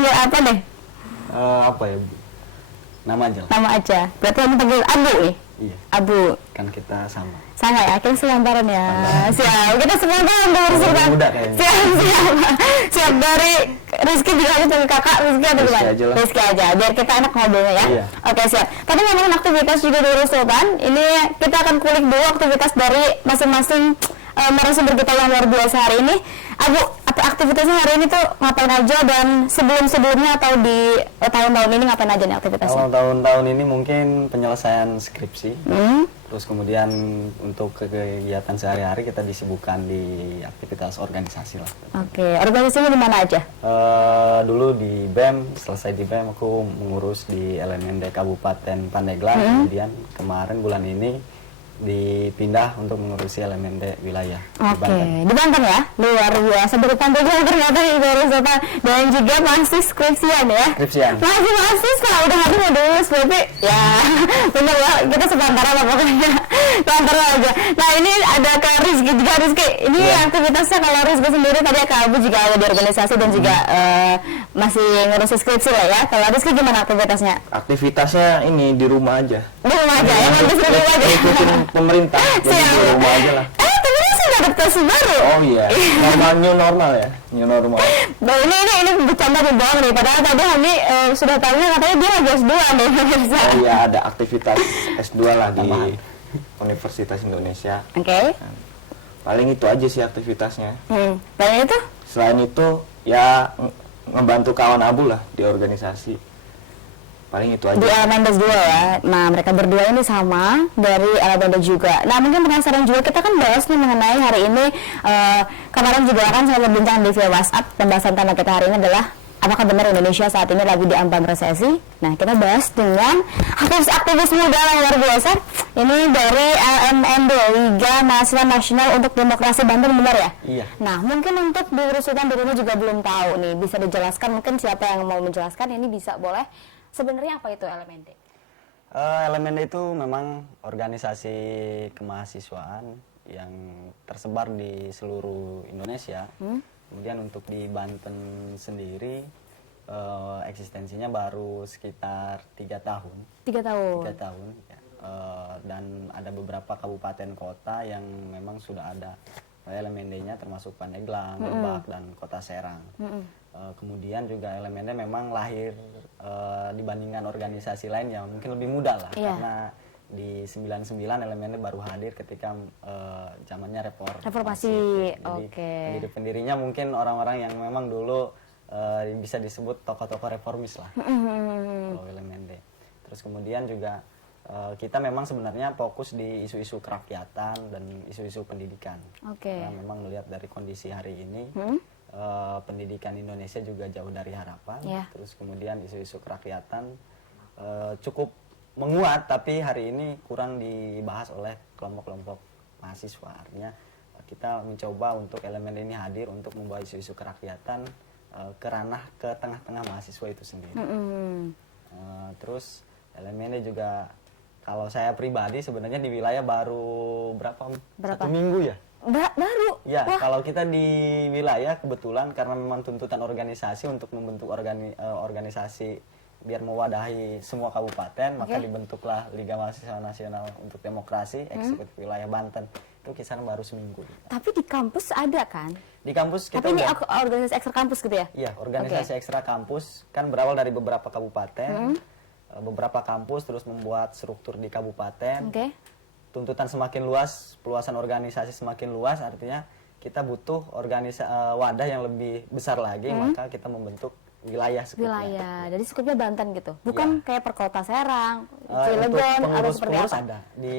panggil apa deh? Apa ya, Bu? Nama aja lah. Nama aja. Berarti kamu panggil Abu nih? Iya. Abu. Kan kita sama. Sama ya, kita sepantaran ya. Siap, kita sepantaran tuh Lebih muda kayaknya. Siap. Siap dari Rizky juga aja tuh kakak Rizky atau Rizky gimana? aja lah. Rizky aja, biar kita enak ngobrolnya ya. Iya. Oke siap. Tapi ngomongin aktivitas juga di Nurul Sultan, ini kita akan kulik dulu aktivitas dari masing-masing narasumber kita yang luar biasa hari ini. Abu, apa aktivitasnya hari ini tuh ngapain aja dan sebelum-sebelumnya atau di tahun-tahun ini ngapain aja nih aktivitasnya? Kalau tahun-tahun ini mungkin penyelesaian skripsi. Terus kemudian untuk kegiatan sehari-hari kita disibukkan di aktivitas organisasi lah. Oke, organisasinya di mana aja? Dulu di BEM, selesai di BEM aku mengurus di LMND Kabupaten Pandeglang. Kemudian kemarin bulan ini dipindah untuk mengurusi LMND wilayah Di Banten ya, luar biasa dari Pandeglang ternyata di Nurul Sultan dan juga masih skripsian ya. Skripsian. Masih mahasiswa, udah habis mau lulus berarti ya bener ya, kita sepantaran lah pokoknya. Sepantaran aja. Nah ini ada ke Rizky juga. Rizky, ini aktivitasnya kalau Rizky sendiri tadi Kak Abu juga ada di organisasi dan juga masih ngurusin skripsi lah ya. Kalau Rizky gimana aktivitasnya? Aktivitasnya ini di rumah aja. Di rumah aja, ya di rumah aja. Ikutin pemerintah, jadi di rumah aja lah. Tapi ini sudah adaptasi baru. Oh iya, new normal ya, new normal. Nah ini bercanda di bawah nih, padahal tadi Hani sudah tahu katanya dia lagi S2 nih. Oh iya, ada aktivitas S2 lah di Universitas Indonesia. Oke. Paling itu aja sih aktivitasnya. Paling itu? Selain itu ya ngebantu kawan Abu lah di organisasi. Paling itu aja. Di Elemendes juga ya. Nah mereka berdua ini sama dari Elemendes juga. Nah mungkin penasaran juga, kita kan bahas nih mengenai hari ini kemarin juga kan saya berbincang di via WhatsApp. Pembahasan tema kita hari ini adalah apakah benar Indonesia saat ini lagi diambang resesi? Nah kita bahas dengan aktivis muda yang luar biasa. Ini dari LMND, Liga Mahasiswa Nasional untuk Demokrasi Banten, benar ya? Iya. Nah mungkin untuk di Sultan dirinya juga belum tahu nih, bisa dijelaskan mungkin siapa yang mau menjelaskan ini bisa boleh. Sebenarnya apa itu LMND? LMND itu memang organisasi kemahasiswaan yang tersebar di seluruh Indonesia. Kemudian untuk di Banten sendiri eksistensinya baru sekitar 3 tahun. 3 tahun. 3 tahun. Ya. Dan ada beberapa kabupaten kota yang memang sudah ada LMND-nya, termasuk Pandeglang, Lebak, dan Kota Serang. Kemudian juga LMND memang lahir dibandingkan organisasi lain yang mungkin lebih muda lah, karena di 99 LMND baru hadir ketika zamannya reformasi. Jadi pendirinya mungkin orang-orang yang memang dulu bisa disebut tokoh-tokoh reformis lah, kalau LMND. Terus kemudian juga kita memang sebenarnya fokus di isu-isu kerakyatan dan isu-isu pendidikan. Karena memang melihat dari kondisi hari ini, pendidikan Indonesia juga jauh dari harapan. Terus kemudian isu-isu kerakyatan cukup menguat, tapi hari ini kurang dibahas oleh kelompok-kelompok mahasiswa. Artinya kita mencoba untuk elemen ini hadir untuk membawa isu-isu kerakyatan ke ranah, ke tengah-tengah mahasiswa itu sendiri. Terus elemennya juga, kalau saya pribadi sebenarnya di wilayah baru berapa? 1 minggu ya? Baru? Ya, kalau kita di wilayah kebetulan karena memang tuntutan organisasi untuk membentuk organisasi biar mewadahi semua kabupaten, maka dibentuklah Liga Mahasiswa Nasional untuk Demokrasi Eksekutif Wilayah Banten. Itu kisaran baru seminggu. Tapi di kampus ada kan? Di kampus kita. Tapi ini organisasi ekstra kampus gitu ya? Iya, organisasi ekstra kampus kan berawal dari beberapa kabupaten, beberapa kampus terus membuat struktur di kabupaten. Tuntutan semakin luas, peluasan organisasi semakin luas, artinya kita butuh wadah yang lebih besar lagi, maka kita membentuk wilayah skupnya. Wilayah, jadi skupnya Banten gitu, bukan kayak per Kota Serang, Cilegon, atau seperti apa? Ada di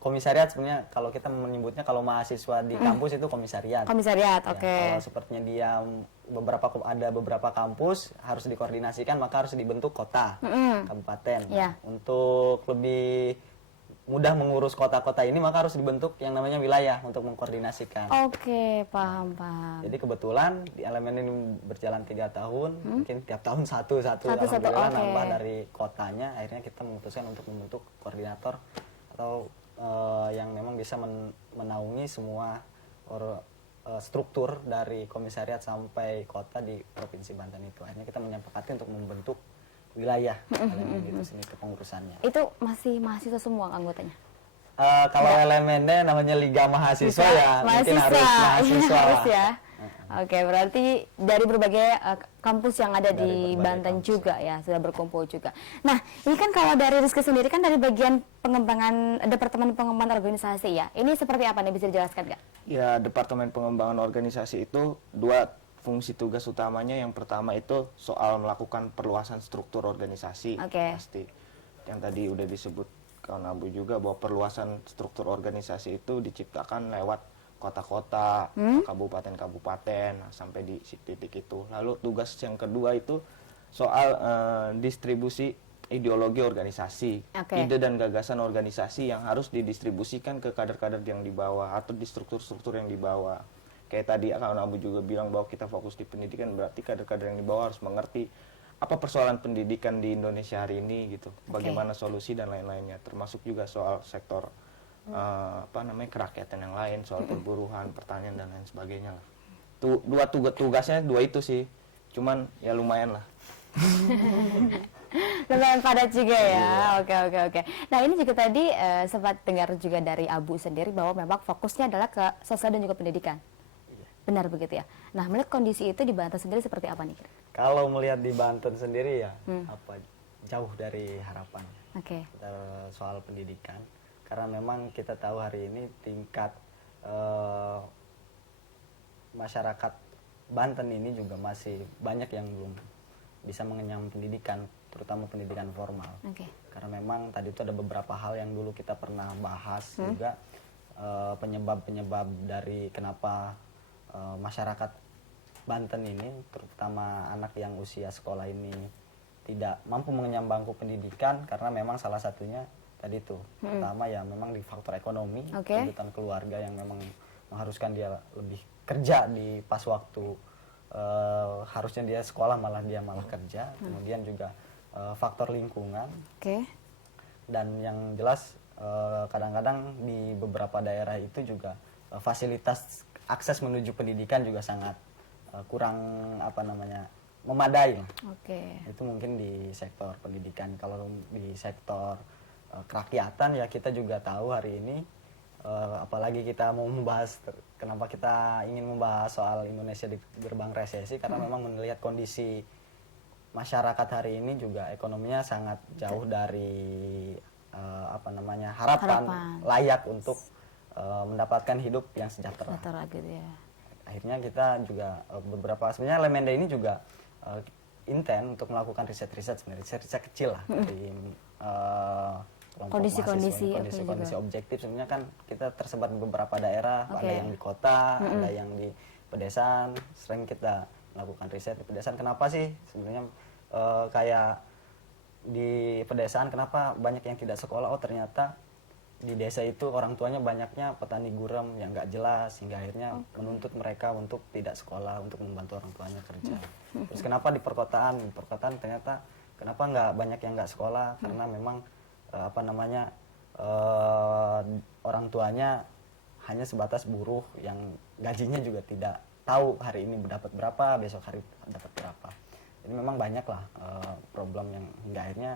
komisariat sebenarnya, kalau kita menyebutnya kalau mahasiswa di kampus itu komisariat. Komisariat, oke. Kalau sepertinya dia ada beberapa kampus harus dikoordinasikan, maka harus dibentuk kota, kabupaten. Untuk lebih mudah mengurus kota-kota ini, maka harus dibentuk yang namanya wilayah untuk mengkoordinasikan. Paham. Jadi kebetulan di elemen ini berjalan 3 tahun, mungkin tiap tahun satu alhamdulillah nambah dari kotanya. Akhirnya kita memutuskan untuk membentuk koordinator atau yang memang bisa menaungi semua struktur dari komisariat sampai kota di Provinsi Banten itu. Akhirnya kita menyepakati untuk membentuk wilayah elemen itu sendiri kepengurusannya. Itu masih mahasiswa semua anggotanya? Kalau elemennya namanya Liga Mahasiswa ya mungkin harus mahasiswa harus lah. ya. Oke, berarti dari berbagai kampus yang ada di Dari berbagai Banten kampus, juga ya sudah berkumpul juga. Nah, ini kan kalau dari Rizky sendiri kan dari bagian pengembangan Departemen Pengembangan Organisasi ya. Ini seperti apa nih, bisa dijelaskan nggak? Ya, Departemen Pengembangan Organisasi itu dua fungsi tugas utamanya. Yang pertama itu soal melakukan perluasan struktur organisasi. Oke. Pasti. Yang tadi udah disebut kawan Abu juga bahwa perluasan struktur organisasi itu diciptakan lewat kota-kota, kabupaten-kabupaten, nah, sampai di titik itu. Lalu tugas yang kedua itu soal distribusi ideologi organisasi, Oke. ide dan gagasan organisasi yang harus didistribusikan ke kader-kader yang di bawah atau di struktur-struktur yang di bawah. Kayak tadi kawan Abu juga bilang bahwa kita fokus di pendidikan, berarti kader-kader yang di bawah harus mengerti apa persoalan pendidikan di Indonesia hari ini gitu, bagaimana solusi dan lain-lainnya, termasuk juga soal sektor kerakyatan yang lain, soal perburuan, pertanian dan lain sebagainya lah. Dua tugasnya dua itu sih, cuman ya lumayan lah. Lumayan padat juga ya. Oke. Nah, ini juga tadi sempat dengar juga dari Abu sendiri bahwa memang fokusnya adalah ke sosial dan juga pendidikan. Benar begitu ya. Nah, melihat kondisi itu di Banten sendiri seperti apa nih? Kalau melihat di Banten sendiri ya jauh dari harapan. Oke. Soal pendidikan. Karena memang kita tahu hari ini tingkat masyarakat Banten ini juga masih banyak yang belum bisa mengenyam pendidikan, terutama pendidikan formal. Oke. Karena memang tadi itu ada beberapa hal yang dulu kita pernah bahas juga, penyebab-penyebab dari kenapa masyarakat Banten ini, terutama anak yang usia sekolah ini tidak mampu mengenyam bangku pendidikan, karena memang salah satunya tadi itu pertama ya memang di faktor ekonomi, tuntutan keluarga yang memang mengharuskan dia lebih kerja di pas waktu harusnya dia sekolah malah kerja. Kemudian juga faktor lingkungan. Dan yang jelas kadang-kadang di beberapa daerah itu juga fasilitas akses menuju pendidikan juga sangat kurang memadai. Itu mungkin di sektor pendidikan. Kalau di sektor kerakyatan ya kita juga tahu hari ini, apalagi kita mau membahas kenapa kita ingin membahas soal Indonesia di gerbang resesi, karena memang melihat kondisi masyarakat hari ini juga ekonominya sangat jauh dari harapan layak untuk mendapatkan hidup yang sejahtera. Gitu ya. Akhirnya kita juga sebenarnya Lemende ini juga intent untuk melakukan riset-riset, sebenarnya riset kecil lah dari kondisi objektif. Sebenarnya kan kita tersebar di beberapa daerah, ada yang di kota, ada yang di pedesaan. Sering kita melakukan riset di pedesaan. Kenapa sih sebenarnya kayak di pedesaan kenapa banyak yang tidak sekolah? Oh, ternyata di desa itu orang tuanya banyaknya petani gurem yang nggak jelas, hingga akhirnya menuntut mereka untuk tidak sekolah, untuk membantu orang tuanya kerja. Terus kenapa di perkotaan? Di perkotaan ternyata kenapa nggak banyak yang nggak sekolah? Karena memang orang tuanya hanya sebatas buruh yang gajinya juga tidak tahu hari ini mendapat berapa, besok hari dapat berapa. Jadi memang banyaklah problem yang hingga akhirnya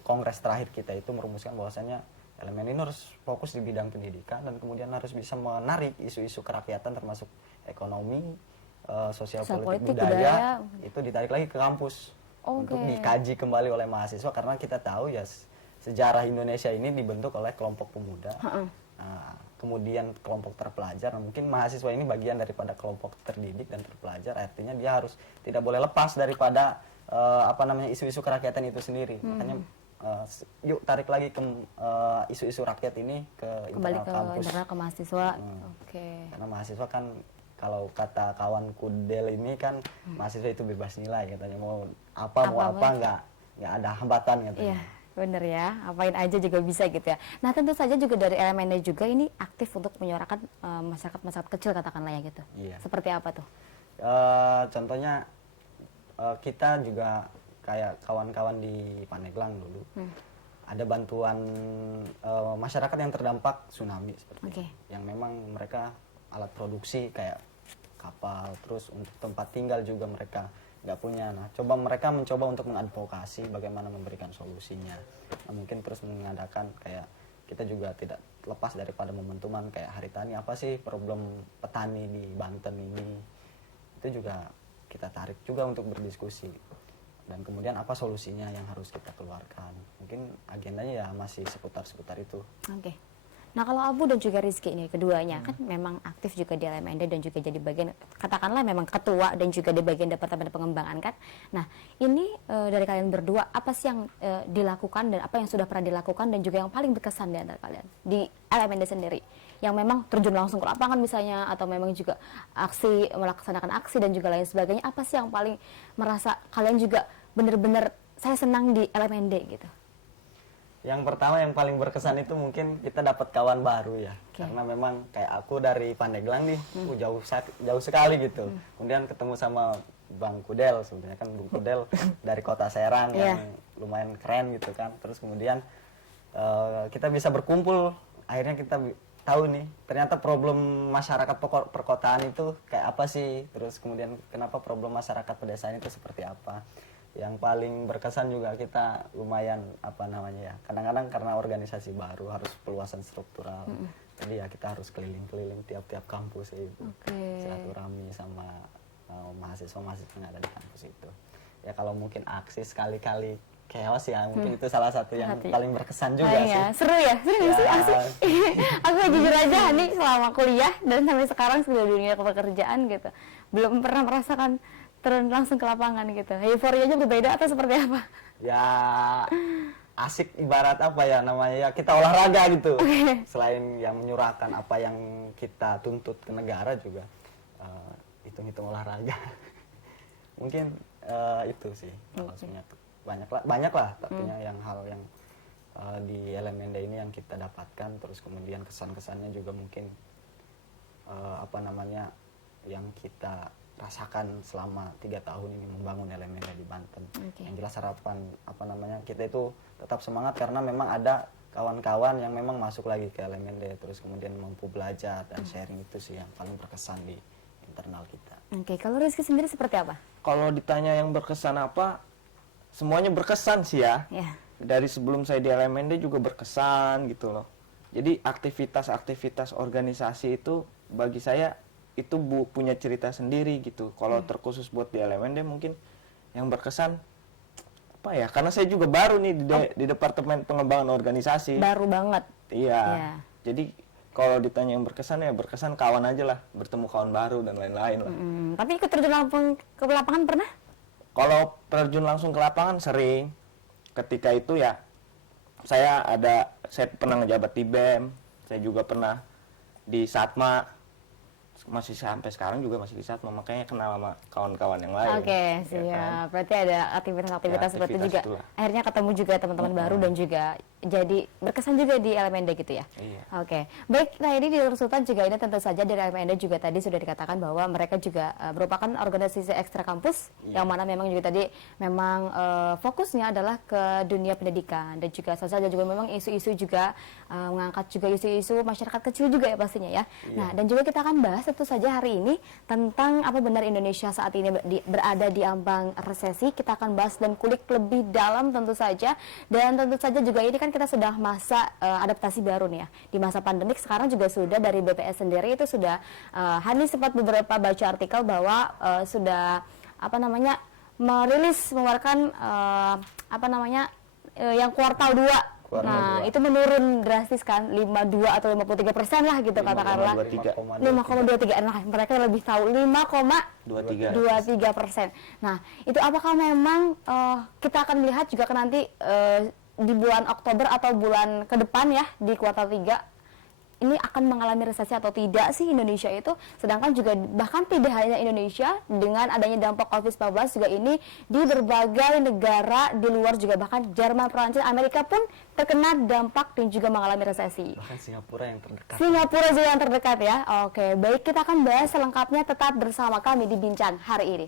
kongres terakhir kita itu merumuskan bahwasanya elemen ini harus fokus di bidang pendidikan dan kemudian harus bisa menarik isu-isu kerakyatan termasuk ekonomi, sosial politik, budaya itu ditarik lagi ke kampus untuk dikaji kembali oleh mahasiswa, karena kita tahu ya sejarah Indonesia ini dibentuk oleh kelompok pemuda, kemudian kelompok terpelajar. Nah, mungkin mahasiswa ini bagian daripada kelompok terdidik dan terpelajar, artinya dia harus tidak boleh lepas daripada isu-isu kerakyatan itu sendiri. Makanya yuk tarik lagi ke isu-isu rakyat ini ke internal kampus, internal ke mahasiswa. Karena mahasiswa kan kalau kata kawan Kudel ini kan mahasiswa itu bebas nilai katanya, mau apa nggak ada hambatan katanya. Bener ya, apain aja juga bisa gitu ya. Nah, tentu saja juga dari elemennya juga ini aktif untuk menyuarakan masyarakat kecil katakanlah ya gitu. Seperti apa tuh? Contohnya kita juga kayak kawan-kawan di Pandeglang dulu, ada bantuan masyarakat yang terdampak tsunami seperti itu, yang memang mereka alat produksi kayak kapal, terus untuk tempat tinggal juga mereka nggak punya. Nah, mereka mencoba untuk mengadvokasi bagaimana memberikan solusinya. Nah, mungkin terus mengadakan kayak kita juga tidak lepas daripada momentuman kayak Hari Tani, apa sih problem petani di Banten ini, itu juga kita tarik juga untuk berdiskusi. Dan kemudian apa solusinya yang harus kita keluarkan. Mungkin agendanya ya masih seputar itu. Oke. Nah, kalau Abu dan juga Rizky ini keduanya kan memang aktif juga di LMND dan juga jadi bagian, katakanlah memang ketua dan juga di bagian departemen pengembangan kan. Nah, ini dari kalian berdua apa sih yang dilakukan dan apa yang sudah pernah dilakukan dan juga yang paling berkesan di antara kalian di LMND sendiri? Yang memang terjun langsung ke lapangan misalnya, atau memang juga melaksanakan aksi dan juga lain sebagainya. Apa sih yang paling merasa kalian juga benar-benar saya senang di LMND gitu? Yang pertama yang paling berkesan itu mungkin kita dapat kawan baru ya. Okay. Karena memang kayak aku dari Pandeglang nih, jauh sekali gitu. Kemudian ketemu sama Bang Kudel, sebenarnya kan Bang Kudel dari Kota Serang yang lumayan keren gitu kan. Terus kemudian kita bisa berkumpul, akhirnya kita tahu nih ternyata problem masyarakat perkotaan itu kayak apa sih. Terus kemudian kenapa problem masyarakat pedesaan itu seperti apa. Yang paling berkesan juga kita lumayan kadang-kadang karena organisasi baru harus peluasan struktural, jadi ya kita harus keliling-keliling tiap-tiap kampus itu, silaturahmi sama mahasiswa-mahasiswa yang ada di kampus itu. Ya kalau mungkin aksi sekali-kali chaos ya mungkin itu salah satu yang paling berkesan juga sih. Ya. Seru nggak sih aksi? Aku jujur aja nih selama kuliah dan sampai sekarang sudah dunia pekerjaan gitu, belum pernah merasakan turun langsung ke lapangan gitu. Euforianya berbeda atau seperti apa? Ya asik, ibarat apa ya namanya ya, kita olahraga gitu. Selain yang menyurahkan apa yang kita tuntut ke negara juga hitung-hitung olahraga. Mungkin itu sih maksudnya. Banyak lah tentunya yang hal yang di LMND ini yang kita dapatkan. Terus kemudian kesan-kesannya juga mungkin yang kita rasakan selama 3 tahun ini membangun LMND di Banten. Yang jelas harapan kita itu tetap semangat karena memang ada kawan-kawan yang memang masuk lagi ke LMND, terus kemudian mampu belajar dan sharing. Itu sih yang paling berkesan di internal kita. Oke, kalau Rizky sendiri seperti apa? Kalau ditanya yang berkesan apa, semuanya berkesan sih ya. Dari sebelum saya di LMND juga berkesan gitu loh. Jadi aktivitas-aktivitas organisasi itu bagi saya itu punya cerita sendiri gitu. Kalau terkhusus buat di LMND mungkin yang berkesan apa ya? Karena saya juga baru nih di Departemen Pengembangan Organisasi. Baru banget. Iya. Jadi kalau ditanya yang berkesan ya berkesan kawan aja lah, bertemu kawan baru dan lain-lain lah. Tapi ikut terjun langsung ke lapangan pernah? Kalau terjun langsung ke lapangan sering. Ketika itu ya saya pernah ngejabat di BEM, saya juga pernah di Satma. Masih sampai sekarang juga masih di Satma, makanya kenal sama kawan-kawan yang lain. Oke, siap. Ya kan? Berarti ada aktivitas-aktivitas seperti itu juga. Itulah. Akhirnya ketemu juga teman-teman baru dan juga jadi berkesan juga di LMND gitu ya. Iya. Oke. Baik, nah ini di Nur Sultan juga ini tentu saja dari LMND juga tadi sudah dikatakan bahwa mereka juga merupakan organisasi ekstra kampus yang mana memang juga tadi memang fokusnya adalah ke dunia pendidikan dan juga sosial dan juga memang isu-isu juga mengangkat juga isu-isu masyarakat kecil juga ya pastinya ya. Nah, dan juga kita akan bahas tentu saja hari ini tentang apa benar Indonesia saat ini berada di ambang resesi. Kita akan bahas dan kulik lebih dalam tentu saja, dan tentu saja juga ini kan kita sudah masa adaptasi baru nih ya. Di masa pandemik sekarang juga sudah dari BPS sendiri itu sudah Hani sempat beberapa baca artikel bahwa sudah mengeluarkan yang kuartal 2. Nah, itu menurun drastis kan, 52 atau 53% lah gitu katakanlah. 5,23. Nah, mereka lebih tahu 5,23%. Nah, itu apakah memang kita akan melihat juga kan nanti di bulan Oktober atau bulan ke depan ya di kuartal 3 ini akan mengalami resesi atau tidak sih Indonesia itu, sedangkan juga bahkan tidak hanya Indonesia, dengan adanya dampak COVID-19 juga ini di berbagai negara di luar juga, bahkan Jerman, Prancis, Amerika pun terkena dampak dan juga mengalami resesi. Bahkan Singapura yang terdekat. Singapura juga yang terdekat ya. Oke, baik, kita akan bahas selengkapnya, tetap bersama kami di Bincang hari ini.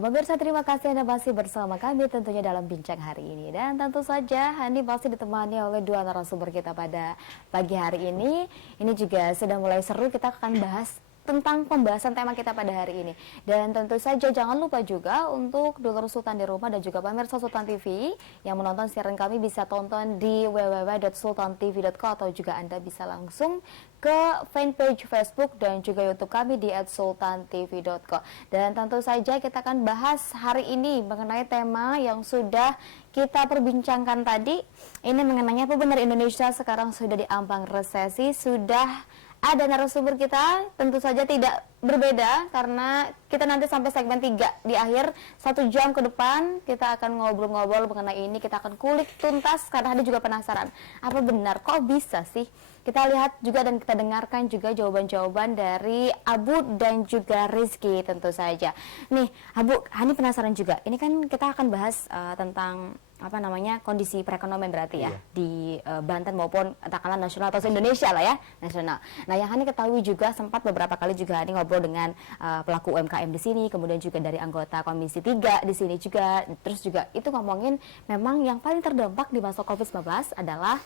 Ya, pemirsa, terima kasih Anda masih bersama kami tentunya dalam bincang hari ini. Dan tentu saja Hani masih ditemani oleh dua narasumber kita pada pagi hari ini. Ini juga sudah mulai seru, kita akan bahas tentang pembahasan tema kita pada hari ini. Dan tentu saja jangan lupa juga untuk dulur Sultan di rumah dan juga pemirsa Sultan TV yang menonton siaran kami bisa tonton di www.sultantv.co atau juga Anda bisa langsung ke fanpage Facebook dan juga YouTube kami di @sultantv.co. Dan tentu saja kita akan bahas hari ini mengenai tema yang sudah kita perbincangkan tadi. Ini mengenai apa benar Indonesia sekarang sudah di ambang resesi. Sudah ada narasumber kita, tentu saja tidak berbeda karena kita nanti sampai segmen 3 di akhir 1 jam ke depan kita akan ngobrol-ngobrol mengenai ini, kita akan kulik tuntas karena ada juga penasaran apa benar kok bisa sih. Kita lihat juga dan kita dengarkan juga jawaban-jawaban dari Abu dan juga Rizky tentu saja. Nih Abu, Hani penasaran juga, ini kan kita akan bahas tentang kondisi perekonomian berarti ya di Banten maupun katakanlah nasional atau se-Indonesia lah ya, nasional. Nah, yang Hani ketahui juga sempat beberapa kali juga Hani ngobrol dengan pelaku UMKM di sini, kemudian juga dari anggota Komisi 3 di sini juga. Terus juga itu ngomongin memang yang paling terdampak di masa Covid-19 adalah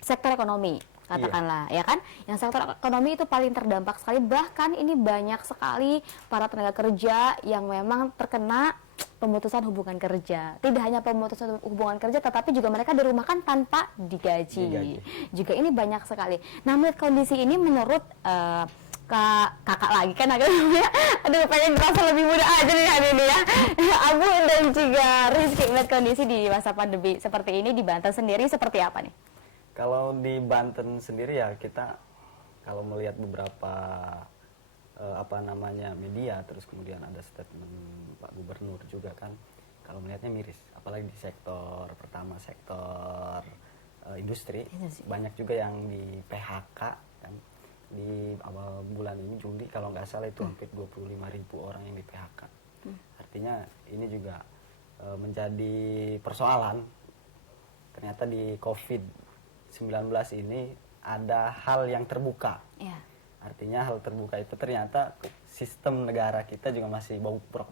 sektor ekonomi. Katakanlah ya kan, yang sektor ekonomi itu paling terdampak sekali, bahkan ini banyak sekali para tenaga kerja yang memang terkena pemutusan hubungan kerja. Tidak hanya pemutusan hubungan kerja, tetapi juga mereka dirumahkan tanpa digaji. Juga ini banyak sekali. Nah, melihat kondisi ini menurut kakak lagi kan agaknya, aduh pengen merasa lebih muda aja nih hari ini ya. Abu dan juga Rizky, melihat kondisi di masa pandemi seperti ini di Banten sendiri seperti apa nih? Kalau di Banten sendiri ya kita kalau melihat beberapa media, terus kemudian ada statement Pak Gubernur juga kan, kalau melihatnya miris, apalagi di sektor pertama, sektor industri, banyak juga yang di PHK kan. Di awal bulan ini Juli kalau nggak salah itu hampir 25.000 orang yang di PHK. Artinya ini juga menjadi persoalan. Ternyata di COVID-19 ini ada hal yang terbuka. Artinya hal terbuka itu ternyata sistem negara kita juga masih bobrok.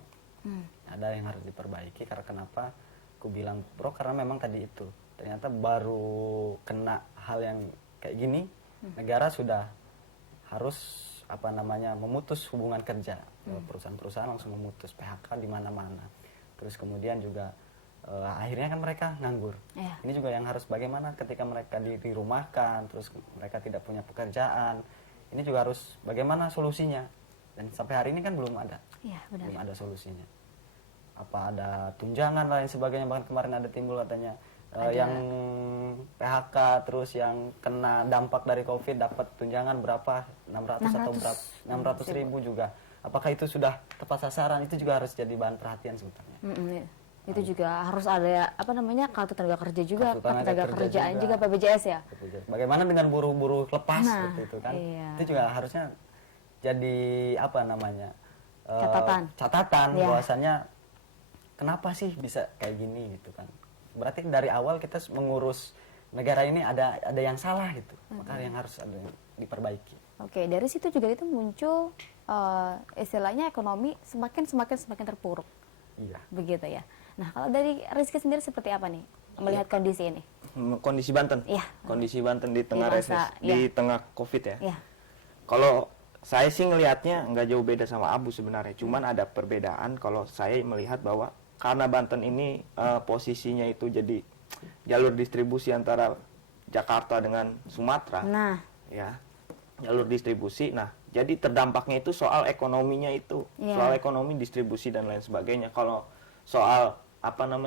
Ada yang harus diperbaiki. Karena kenapa aku bilang bobrok? Karena memang tadi itu ternyata baru kena hal yang kayak gini, negara sudah harus memutus hubungan kerja. Perusahaan-perusahaan langsung memutus PHK di mana-mana. Terus kemudian juga akhirnya kan mereka nganggur. Ini juga yang harus bagaimana ketika mereka dirumahkan, terus mereka tidak punya pekerjaan. Ini juga harus bagaimana solusinya. Dan sampai hari ini kan belum ada. Belum ada solusinya. Apa ada tunjangan lain sebagainya, bahkan kemarin ada timbul katanya yang PHK terus yang kena dampak dari Covid dapat tunjangan berapa? 600 atau berapa? 600.000 juga. Apakah itu sudah tepat sasaran? Itu juga harus jadi bahan perhatian sebetulnya. Itu juga harus ada kartu tenaga kerja juga, kartu tenaga kerjaan juga BPJS ya. Bagaimana dengan buruh-buruh lepas seperti itu kan? Itu juga harusnya jadi catatan bahwasannya kenapa sih bisa kayak gini gitu kan? Berarti dari awal kita mengurus negara ini ada yang salah gitu, maka yang harus ada yang diperbaiki. Oke, dari situ juga itu muncul istilahnya ekonomi semakin terpuruk. Begitu ya. Nah, kalau dari Rizky sendiri seperti apa nih melihat kondisi ini? Kondisi Banten? Kondisi Banten di tengah di tengah Covid ya? Kalau saya sih ngelihatnya nggak jauh beda sama Abu sebenarnya. Cuman ada perbedaan kalau saya melihat bahwa karena Banten ini posisinya itu jadi jalur distribusi antara Jakarta dengan Sumatera. Ya, jalur distribusi. Nah, jadi terdampaknya itu soal ekonominya itu. Soal ekonomi, distribusi dan lain sebagainya. Kalau soal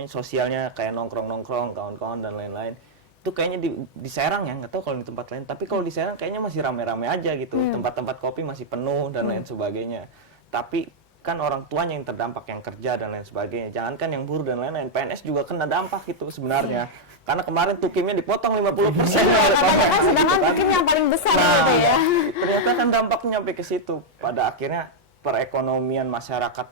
sosialnya kayak nongkrong-nongkrong, kawan-kawan dan lain-lain, itu kayaknya di Serang ya, nggak tahu kalau di tempat lain, tapi kalau di Serang kayaknya masih rame-rame aja gitu, tempat-tempat kopi masih penuh dan lain sebagainya. Tapi kan orang tuanya yang terdampak, yang kerja dan lain sebagainya, jangankan yang buruh dan lain-lain, PNS juga kena dampak gitu sebenarnya, karena kemarin tukimnya dipotong 50%. Katanya kan sedangkan tukim yang paling besar gitu ya. Ternyata kan dampaknya sampai ke situ, pada akhirnya perekonomian masyarakat